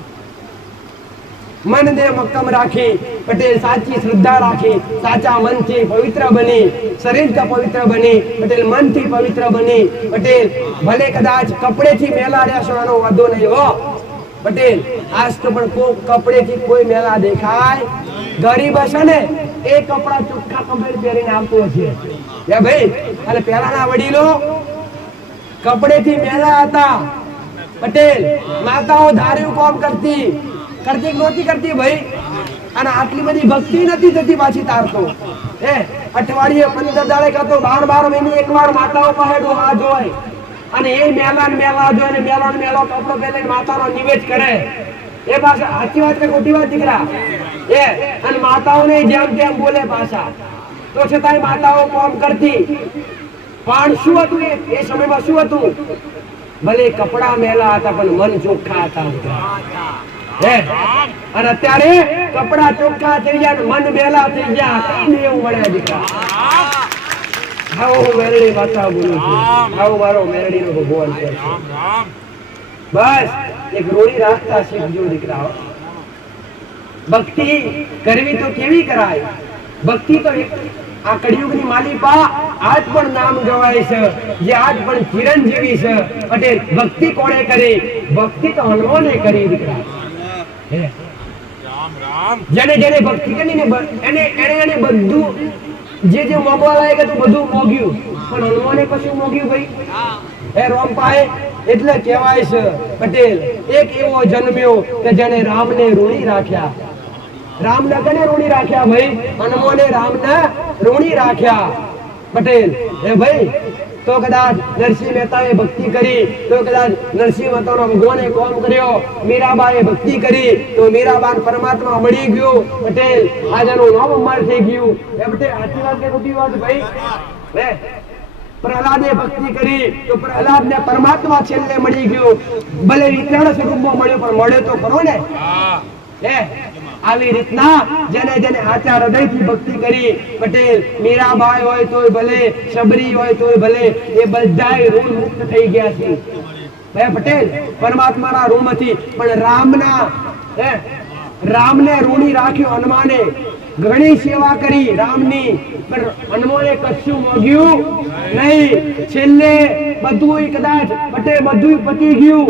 મનને મક્કમ રાખી પટેલ, સાચી શ્રદ્ધા રાખી, સાચા મનથી પવિત્ર બની, શરીરથી પવિત્ર બની પટેલ, મનથી પવિત્ર બની પટેલ. ભલે કદાચ કપડેથી મેલા રહેશો એનો વાંધો નહીં હો પટેલ. આજ તો પણ કપડેથી કોઈ મેલા દેખાય? ગરીબ હશે ને એ કપડા ચોખ્ખા કપડે પહેરીને આવતો હશે ભાઈ. અને પહેલાના વડીલો કપડેથી મેલા હતા પટેલ. માતાઓ ધાર્યું કામ કરતી નહોતી કરતી ભાઈ. અને આટલી બધી ભક્તિ નથી થતી પાછી તારતો. અઠવાડિયે 15 દાડે કરતો 12 મહિને એકવાર માતાઓ પાસે ડોહા જોય, અને એ મેલા જોય ને મેલો કપડો પહેરીને માતાનો નિવેદ કરે. એ પાછા સાચી વાત કે ખોટી વાત દીકરા? અને માતાઓને જેમ તેમ બોલે પાછા. તો છતાંય માતાઓ કામ કરતી. પણ શું હતું એ સમયમાં? શું હતું? ભલે કપડા મેલા હતા પણ મન ચોખ્ખા હતા. અને અત્યારે કપડા ચોખ્ખા થઈ ગયા, મન મેલા થઈ ગયા. કઈ એવું મળે દીકરા? આવો મેરડી માતા બોલું છું. આવો મારો મેરડી નો ભગવાન છે. બસ એક રોડી રાખતા શીખજો દીકરા. ભક્તિ કરવી તો કેવી કરાય? ભક્તિ તો આ કળિયુગની માલિપા આજ પણ નામ ગવાય છે, જે આજ પણ ચિરંજીવી છે પટેલ. ભક્તિ કોણે કરી? ભક્તિ તો હનુમાને કરી દીકરા. જેને ભક્તિ કરીને એને બધું જે મોગવા લાયક હતું બધું મોગ્યું, પણ હનુમાને કશું મોગ્યું ભાઈ? રોમ પાએ. એટલે કહેવાય છે પટેલ એક એવો જન્મ્યો કે જેને રામને ઋણી રાખ્યા. રામને કને ઋણી રાખ્યા ભાઈ? હનુમાને રામને ઋણી રાખ્યા પટેલ. ભાઈ તો કદાચ નરસિંહ મહેતાએ ભક્તિ કરી તો કદાચ નરસિંહ મહેતાનો ભગવાને કોમ કર્યો. મીરાબાએ ભક્તિ કરી તો મીરાબાન પરમાત્મા મળી ગયો પટેલ. આજનું નામ અમર થઈ ગયું. પટેલ સાચી વાત કે ખોટી વાત ભાઈ? પ્રહલાદે ભક્તિ કરી તો પ્રહલાદને પરમાત્મા છેલ્લે મળી ગયો. ભલે વિકરાળ સ્વરૂપમાં મળ્યો પણ મળ્યો તો ખરો ને. આવી રીતના જેને આચાર હૃદયથી ભક્તિ કરી પટેલ, મીરાબાઈ હોય તોય ભલે, શબરી હોય તોય ભલે, એ બધાય ઋણ મુક્ત થઈ ગયા છે પટેલ પરમાત્માના ઋણમાંથી. પણ રામને ઋણી રાખ્યો હનુમાને. ઘણી સેવા કરી રામની, પણ હનુમાને કશું મોગ્યું નહીં. છેલ્લે બધું કદાચ પટેલ બધું પતી ગયું.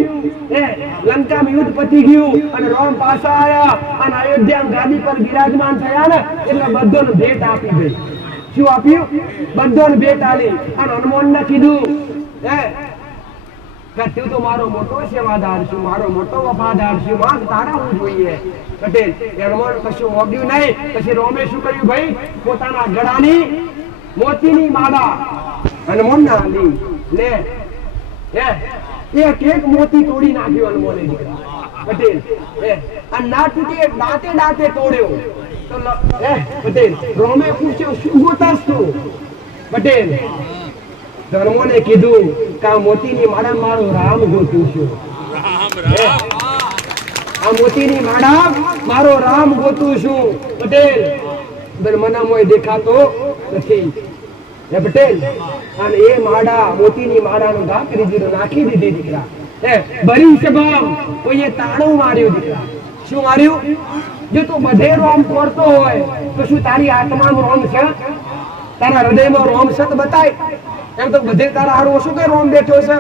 લંકામાં યુદ્ધ પતી ગયું અને રામ પાછા આયા અને અયોધ્યા ગાદી પર બિરાજમાન થયા ને એટલે બધોને ભેટ આપી ગઈ. શું આપ્યું? બધોને ભેટ આલી. અને હનુમાનને કીધું કે તું તો મારો મોટો સેવાદાર છું, મારો મોટો વફાદાર છું, માંગ તારા હું જોઈએ પટેલ. હનુમાન કશું મોગ્યું નહીં. પછી રામે શું કર્યું ભાઈ? પોતાના ગળાની મોતીની માળા હનુમાનને આલી. લે એક મોતી તોડી નાખ્યો હનુમાને પટેલ. આ ના તૂટે દાંતે તોડ્યો. તો પટેલ રામે પૂછ્યું શું ગોતાસ તું પટેલ? હનુમાને કીધું કે આ મોતીની માળા મારો રામ ગોતું છું. આ મોતીની માળા મારો રામ ગોતું છું પટેલ. મને મોય દેખાતો નથી પટેલ. અને એ માળા મોતીની માળાનો ઘા કરી દીધો, નાખી દીધી દીકરા. ભરી સભા કોઈએ તાળું માર્યું દીકરા. શું માર્યું? જો તું બધે રોમ ફોડતો હોય તો શું તારી આત્મામાં રોમ છે? તારા હૃદયમાં રોમ છે તો બતાય. એમ તો બધે તારા હારું શું કે રોમ બેઠો છે?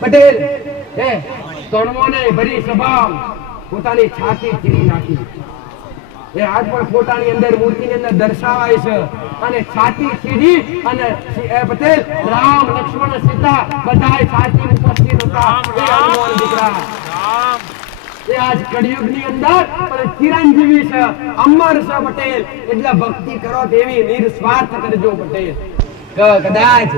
પટેલ તણવોને ભરી સભા પોતાની છાતી ચીરી નાખી. એ આજ પણ ફોટાની અંદર મૂર્તિની અંદર દર્શાવાય છે અને છાતી ચીરી અને પટેલ રામ લક્ષ્મણ સીતા બધાય છાતી ઉપસ્થિત હતા. એ હનુમાન દીકરા એ આજ કળિયુગની અંદર પણ ચિરંજીવી છે, અમર છે પટેલ. એટલે ભક્તિ કરો તેવી નિસ્વાર્થ કરજો પટેલ. કદાચ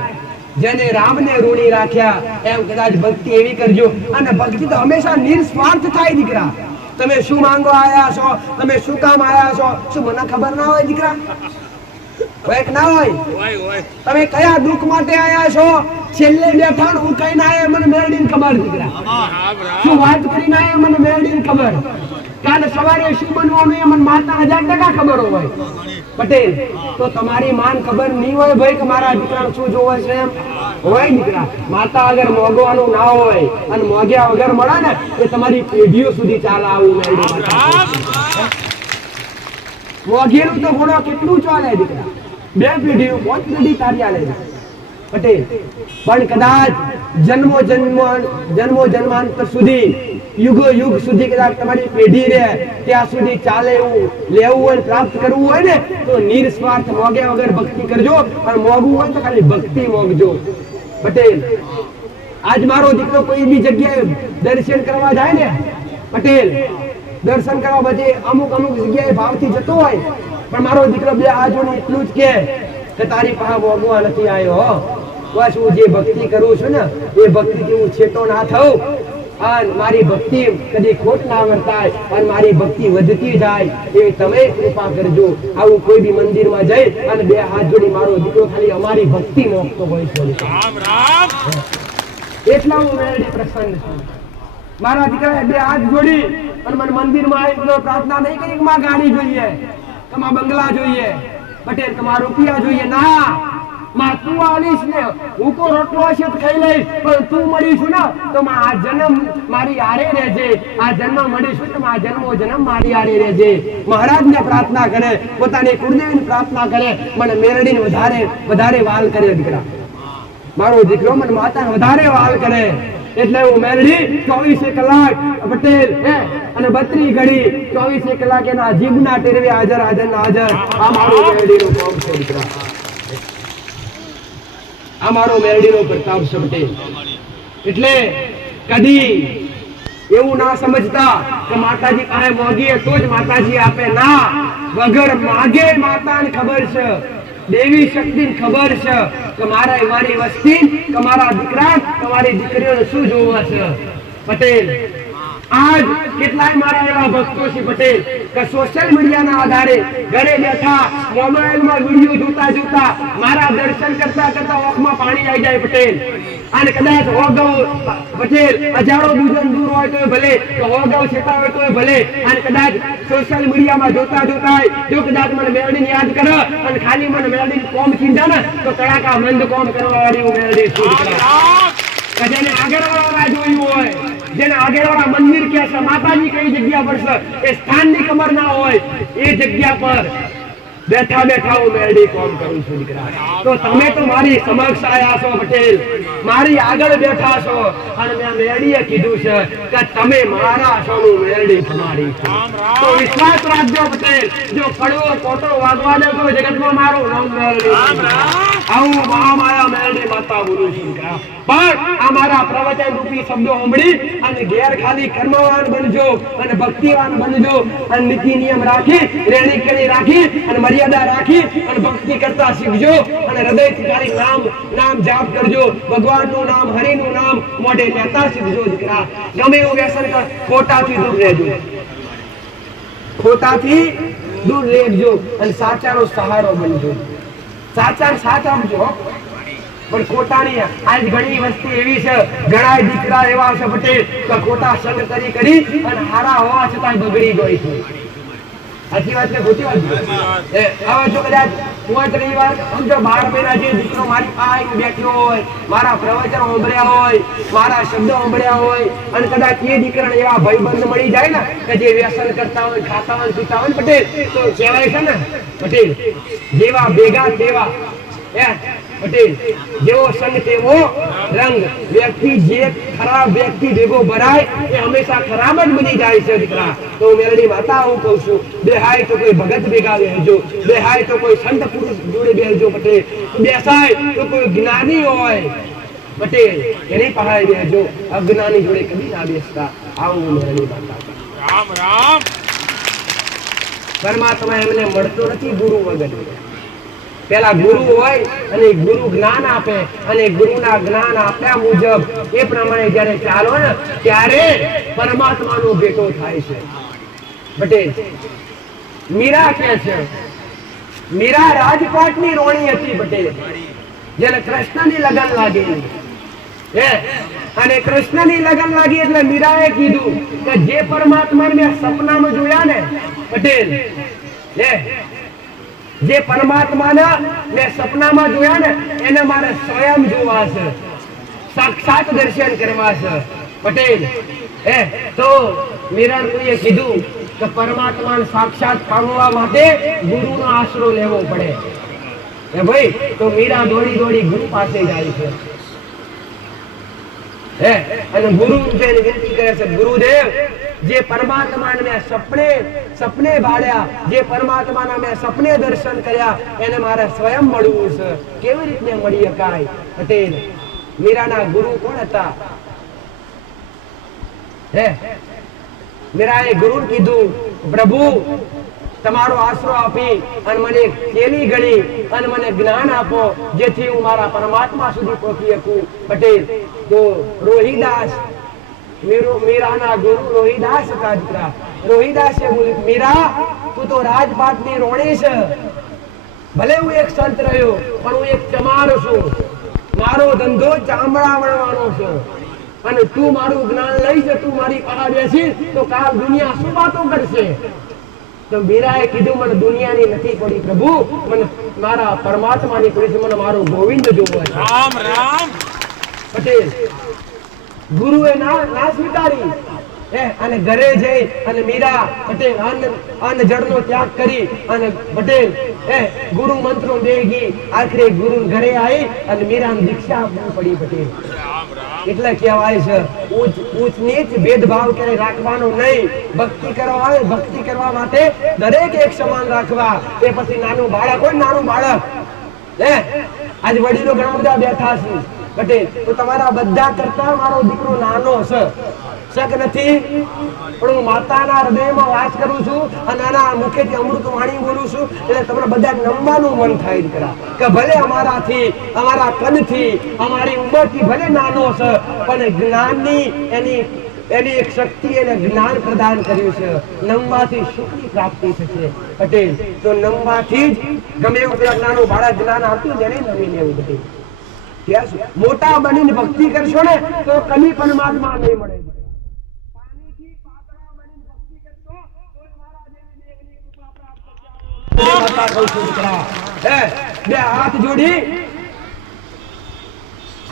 જેને રામને ઋણી રાખ્યા એમ કદાચ ભક્તિ એવી કરજો. અને ભક્તિ તો હંમેશા નિસ્વાર્થ થાય દીકરા. તમે શું માંગો આયા છો, તમે શું કામ આયા છો, શું મને ખબર ના હોય દીકરા? હોય કે ના હોય? તમે કયા દુઃખ માટે આયા છો? છેલ્લે બેઠા હું કઈ ના આયા મને મેળવીને ખબર દીકરા. શું વાત કરીને આયા મને મેળવીને ખબર. કાલે સવારે શું બનવાનું એ મને માતા 1000% ખબર હોય પટેલ. તો તમારી માન ખબર નહીં હોય ભાઈ કે મારા દીકરા શું જોવે છે એમ હોય દીકરા. માતા અગર મોગવાનું ના હોય અને મોગ્યા વગર મળે ને એ તમારી પેઢીઓ સુધી ચાલે. આવું મોગેલું તો ઘોડો કેટલું ચાલે દીકરા. 2 પેઢીઓ 5 પેઢી તારી આલે પટેલ. પણ કદાચ જન્મો જન્માંતર સુધી યુગો યુગ સુધી કદાચ તમારી પેઢી રહે ત્યાં સુધી ચાલે એવું લેવું હોય પ્રાપ્ત કરવું હોય ને તો નિસ્વાર્થ મોગ્યા વગર ભક્તિ કરજો. અને મોગવું હોય તો ખાલી ભક્તિ મોગજો પટેલ. આજ મારો દીકરો કોઈ બી જગ્યાએ દર્શન કરવા જાય ને પટેલ, દર્શન કરવા પછી અમુક જગ્યાએ ભાવથી જતો હોય પણ મારો દીકરો 2 હાથ જોડીને એટલું જ કે તારી પાસે મોગવા નથી આવ્યો. બસ હું જે ભક્તિ કરું છું ને એ ભક્તિથી હું છેટો ના થઉં અને મારી ભક્તિ કદી ખોટ ના વર્તાય અને મારી ભક્તિ વધતી જાય એવી તમે કૃપા કરજો. આવું કોઈ બી મંદિરમાં જઈ અને 2 હાથ જોડી મારો દીકરો ખાલી અમારી ભક્તિ મોકતો હોય છે. એટલા હું મેળવી પ્રસન્ન છું. મારા દીકરાએ 2 હાથ જોડી અને મને મંદિરમાં આવી પ્રાર્થના નહીં કરી કે માં ગાડી જોઈએ, કે માં બંગલા જોઈએ પટેલ, કે માં રૂપિયા જોઈએ. ના માં તું આલીશ ને હું તો રોટલો હશે તો ખાઈ લઈશ, પણ તું મળીશું ને તો માં આ જન્મ મારી હારે રહેજે. આ જન્મ મળીશું તો આ જન્મો જન્મ મારી હારે રહેજે. મહારાજને પ્રાર્થના કરે, પોતાની કુળદેવીને પ્રાર્થના કરે, મને મેરડીને વધારે વાલ કરે દીકરા. મારો દીકરો મને માતાને વધારે વાલ કરે. એટલે હું મેરડી 24 કલાક પટેલ અને 32 ઘડી 24 કલાક એના જીભના ટેરવે હાજર. આ મારો મેરડીનો કામ છે દીકરા. આ મારો મેરડીનો પ્રતાપ છે પટેલ. એટલે કદી એવું ના સમજતા કે માતાજી પાસે મોગીએ તો જ માતાજી આપે. ના, વગર માગે માતાને ખબર છે, દેવી શક્તિને ખબર છે કે મારી વસ્તી, કે મારા દીકરા, તમારી દીકરીઓને શું જોવા છે પટેલ. આજ કેટલાય મારા એવા ભક્તો છે પટેલ કે સોશિયલ મીડિયાના આધારે ઘરે બેઠા મોબાઈલમાં વિડીયો જોતા મારા દર્શન કરતા ઓખમાં પાણી આવી જાય પટેલ. અને કદાચ હોગવ પટેલ 1000 દૂર હોય તો ભલે, હોગવ છેટા હોય તો ભલે, અને કદાચ સોશિયલ મીડિયામાં જોતા જો કદાચ મને મેળવીને યાદ કરે અને ખાલી મને મેળવીને કોમ ચીંધા ને તો તડાકા મંદ કોમ કરવા વાળી હું મેળવી છું. જેને આગળવાળા જોયું હોય, જેને આગળવાળા મંદિર કે છે, માતાજી કઈ જગ્યા પર છે એ સ્થાનની ખબર ના હોય, એ જગ્યા પર બેઠા હું મેરડી કોમ કરું છું દીકરા. તો તમે તો મારી સમક્ષ આયા છો પટેલ, મારી આગળ બેઠા છો અને મેં મેરડીએ કીધું છે કે તમે મારા છો, હું મેરડી તમારી છું. તો વિશ્વાસ રાખજો પટેલ. જો કડવો કોટો વાગવા દે તો જગતમાં મારું નામ મેરડી. આવું મહામાયા મેરડી માતા બોલું છું દીકરા. પણ આ મારા પ્રવચન રૂપી શબ્દો સાંભળી અને ઘેર ખાલી કર્મવાન બનજો અને ભક્તિવાન બનજો અને નીતિ નિયમ રાખી, રેણી કરી રાખી અને મર્યાદા રાખી અને ભક્તિ કરતા શીખજો અને હૃદયથી ખાલી નામ જાપ કરજો. ભગવાનનું નામ, હરિનું નામ મોઢે લેતા શીખજો દીકરા. ગમે એવું વ્યસન કર, ખોટાથી દૂર રહેજો, ખોટાથી દૂર રહેજો અને સાચાનો સહારો બનજો. સાચા સાથ આપજો પણ ખોટાની. આજ ઘણી વસ્તી એવી છે, ઘણા દીકરા એવા છે પટેલ કે ખોટા સંગ કરી અને હારા હોવા છતાં બગડી ગઈ છે. સાચી વાત ને ખોટી વાત? હવે જો કદાચ પોતરી વાર સમજો 12 મહિના જે દીકરો મારી પાસે બેઠો હોય, મારા પ્રવચન સાંભળ્યા હોય, મારા શબ્દો સાંભળ્યા હોય, અને કદાચ એ દીકરાને એવા ભાઈબંધ મળી જાય ને કે જે વ્યસન કરતા હોય, ખાતા હોય, પીતા હોય પટેલ, તો કહેવાય છે ને પટેલ જેવા ભેગા તેવા પટેલ જેવો સંગ તેવો રંગ. વ્યક્તિ જે ખરાબ વ્યક્તિ ભેગો ભરાય એ હંમેશા ખરાબ જ બની જાય છે દીકરા. તો મેલડી માતા હું કહું છું, બેહાય તો કોઈ ભગત ભેગા બેસજો, બેહાય તો કોઈ સંત પુરુષ જોડે બેસજો પટેલ, બેસાય તો કોઈ જ્ઞાની હોય પટેલ એની પાસે બેસજો, અજ્ઞાની જોડે કદી ના બેસતા. આવું મેલડી માતા. રામ રામ. પરમાત્મા એમને મળતો નથી ગુરુ વગર. પેલા ગુરુ હોય અને ગુરુ જ્ઞાન આપે, અને ગુરુના જ્ઞાન આપ્યા મુજબ એ પ્રમાણે જ્યારે ચાલો ને ત્યારે પરમાત્માનો ભેટો થાય છે પટેલ. મીરા કે છે, મીરા રાજપાટની રોણી હતી પટેલ, જેને કૃષ્ણની લગન લાગી. અને કૃષ્ણની લગન લાગી એટલે મીરાએ કીધું કે જે પરમાત્માને મેં સપનામાં જોયા ને પટેલ, જે પરમાત્માને મેં સપનામાં જોયા ને એને મારે સ્વયં જોવા છે, સાક્ષાત દર્શન કરવા છે પટેલ. તો મીરાએ કીધું કે પરમાત્માને સાક્ષાત પામવા માટે ગુરુનો આશરો લેવો પડે. ભાઈ તો મીરા દોડી દોડી ગુરુ પાસે જાય છે, અને ગુરુ વિનંતી કરે છે, ગુરુદેવ જે પરમાત્માને મેં સપને ભાળ્યા, જે પરમાત્માના મેં સપને દર્શન કર્યા એને મારે સ્વયં મળવું છે. કેવી રીતે મળી શકાય પટેલ? મીરાના ગુરુ કોણ હતા? મીરાએ ગુરુ કીધું, પ્રભુ તમારો આશરો આપી અને મને કેલી ગળી અને મને જ્ઞાન આપો જેથી હું મારા પરમાત્મા સુધી પહોંચી શકું પટેલ. તો રોહિદાસ મીરાના ગુરુ રોહિદાસ હતા દીકરા. રોહિદાસે બોલ્યું, મીરા તું તો રાજપાટની રોણી છે, ભલે હું એક સંત રહ્યો પણ હું એક ચમાર છું, મારો ધંધો ચામડા વણવાનો છે, અને તું મારું જ્ઞાન લઈશ, તું મારી પાસે બેસી તો કાલ દુનિયા શું વાતો કરશે? તો મીરાએ કીધું, મને દુનિયાની નથી પડી પ્રભુ, મને મારા પરમાત્માની પડી છે, મને મારો ગોવિંદ જોવો છે. રામ રામ પટેલ ગુરુએ ના સ્વીકારી, અને ઘરે જઈ અને મીરા પટેલ અન્ન જળનો ત્યાગ કરી અને પટેલ ગુરુ મંત્રો બેગી આખરે ગુરુ ઘરે આવી અને મીરાને દીક્ષા આપવી પડી પટેલ. એટલે કહેવાય છે ઊંચ નીચ ભેદભાવ ક્યારેય રાખવાનો નહીં. ભક્તિ કરવા માટે દરેક એક સમાન રાખવા. એ પછી નાનું બાળક હોય, નાનું બાળક આજ વડીલો ઘણા બધા બેઠા છે પટેલ, તો તમારા બધા કરતા મારો દીકરો નાનો છે, શક નથી, પણ હું માતાના હૃદયમાં વાસ કરું છું અને આના મુખેથી અમૃત વાણી બોલું છું, એટલે તમને બધા નમવાનું મન થાય દીકરા કે ભલે અમારાથી, અમારા કદથી, અમારી ઉંમરથી ભલે નાનો છે, પણ જ્ઞાનની એની એક શક્તિ એને જ્ઞાન પ્રદાન કર્યું છે. નમવાથી સુખની પ્રાપ્તિ થશે પટેલ. તો નમવાથી જ ગમે એવું પેલા નાનું બાળક જ્ઞાન આપ્યું જેને નમી લેવું પટેલ. મોટા બનીને ભક્તિ કરશો ને તો કદી પરમાત્મા નહીં મળે. બે હાથ જોડી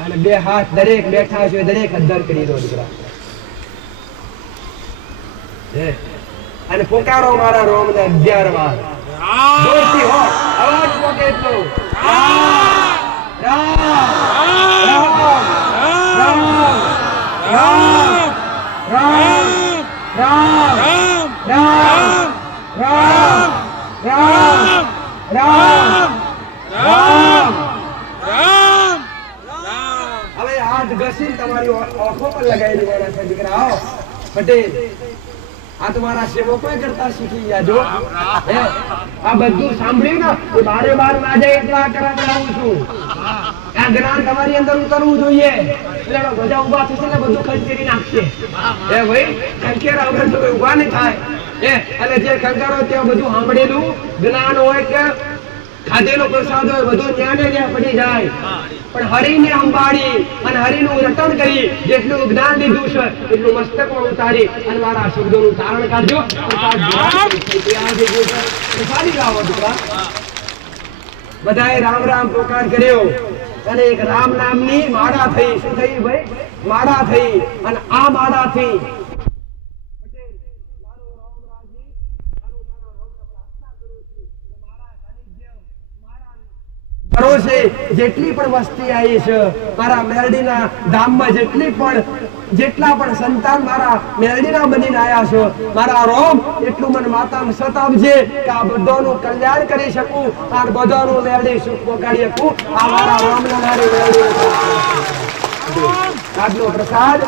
અને બે હાથ દરેક બેઠા છે દરેક અદ્ધર કરી દો દીકરા, અને પોકારો મારા રોમ ને 11 વાર જોરથી હો, અવાજ પોકે એટલો. રામ રામ રામ રામ રામ રામ રામ રામ રામ રામ રામ રામ. હવે હાથ ઘસી તમારી આંખો પર લગાવી દેવાના છે દીકરા. આવો પટેલ, આ તમારા સેવકો કરતા શીખી જાજો. આ બધું સાંભળ્યું ને એ બારે બાર ના જાય એટલા કરાવું છું. આ જ્ઞાન તમારી અંદર ઉતરવું જોઈએ. એટલે બધા ઉભા થશે ને બધું ખંચેરી નાખશે. ભાઈ ખંચેરા વગર તો ઉભા નહીં થાય. અને જે ખંકારો ત્યાં બધું સાંભળેલું જ્ઞાન હોય કે ખાધેલો પ્રસાદ હોય બધું જ્ઞાને જ્યાં પડી જાય. પણ હરિને અંબાડી અને હરિનું રટણ કરી જેટલું જ્ઞાન લીધું છે એટલું મસ્તકમાં ઉતારી અને મારા શબ્દોનું તારણ કાઢજો. સારી લાવો દીકરા. બધાએ રામ રામ પોકાર કર્યો અને એક રામ નામની માળા થઈ. શું થઈ ભાઈ? માળા થઈ. અને આ માળાથી ભરોસે જેટલી પણ વસ્તી આવી છે મારા મેરડીના ધામમાં, જેટલા પણ સંતાન મારા મેરડીના બનીને આવ્યા છે, મારા રોમ એટલું મને માતાને સતાવજે કે આ બધાનું કલ્યાણ કરી શકું, આ બધાનું મેરડી સુખ પહોંચાડી શકું. આ મારા રોમના મારી મેરડી આજનો પ્રસાદ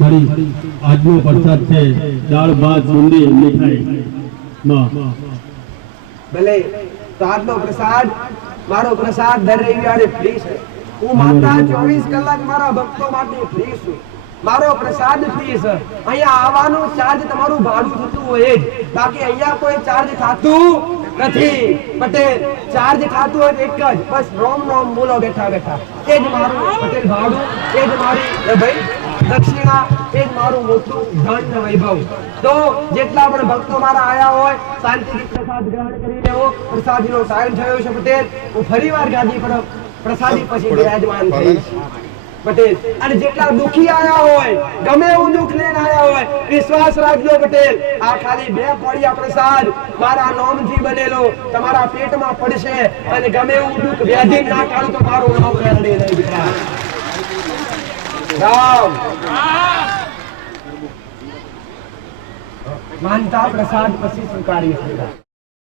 મારી આજનો પ્રસાદ છે દાળ ભાત બુંદી મીઠાઈ ભલે તો આજનો પ્રસાદ મારો પ્રસાદ દર રવિવારે ફ્રી છે. હું માતા 24 કલાક મારા ભક્તો માટે ફ્રી છું. મારો પ્રસાદ ફ્રી છે. અહીંયા આવવાનું ચાર્જ તમારું ભાડું થતું હોય જ, બાકી અહીંયા કોઈ ચાર્જ થતું નથી. પટેલ ચાર્જ થતું હોય એક જ, બસ રોમ રોમ બોલો બેઠા બેઠા. એ જ મારું પટેલ ભાડું, એ જ મારી ભાઈ દક્ષિણા, એ જ મારું મોટું ધન ને વૈભવ. તો જેટલા પણ ભક્તો મારા આયા હોય શાંતિથી પ્રસાદ ગ્રહણ કરી લેવો. પ્રસાદીનો ટાઈમ થયો છે પટેલ. હું ફરીવાર ગાદી પર પ્રસાદી પછી બિરાજમાન થઈશ પટેલ. અને જેટલા દુખી આયા હોય, ગમે એવું દુઃખ લઈને આયા હોય, વિશ્વાસ રાખજો પટેલ, આ ખાલી 2 કોડિયા પ્રસાદ મારા નામથી બનેલો તમારા પેટમાં પડશે. અને ગમે એવું દુઃખ વ્યાધિ ના કાઢું તો મારું નામ મેળવી નહીં દીકરા. રામ માનતા પ્રસાદ પછી સ્વીકારી શકતા.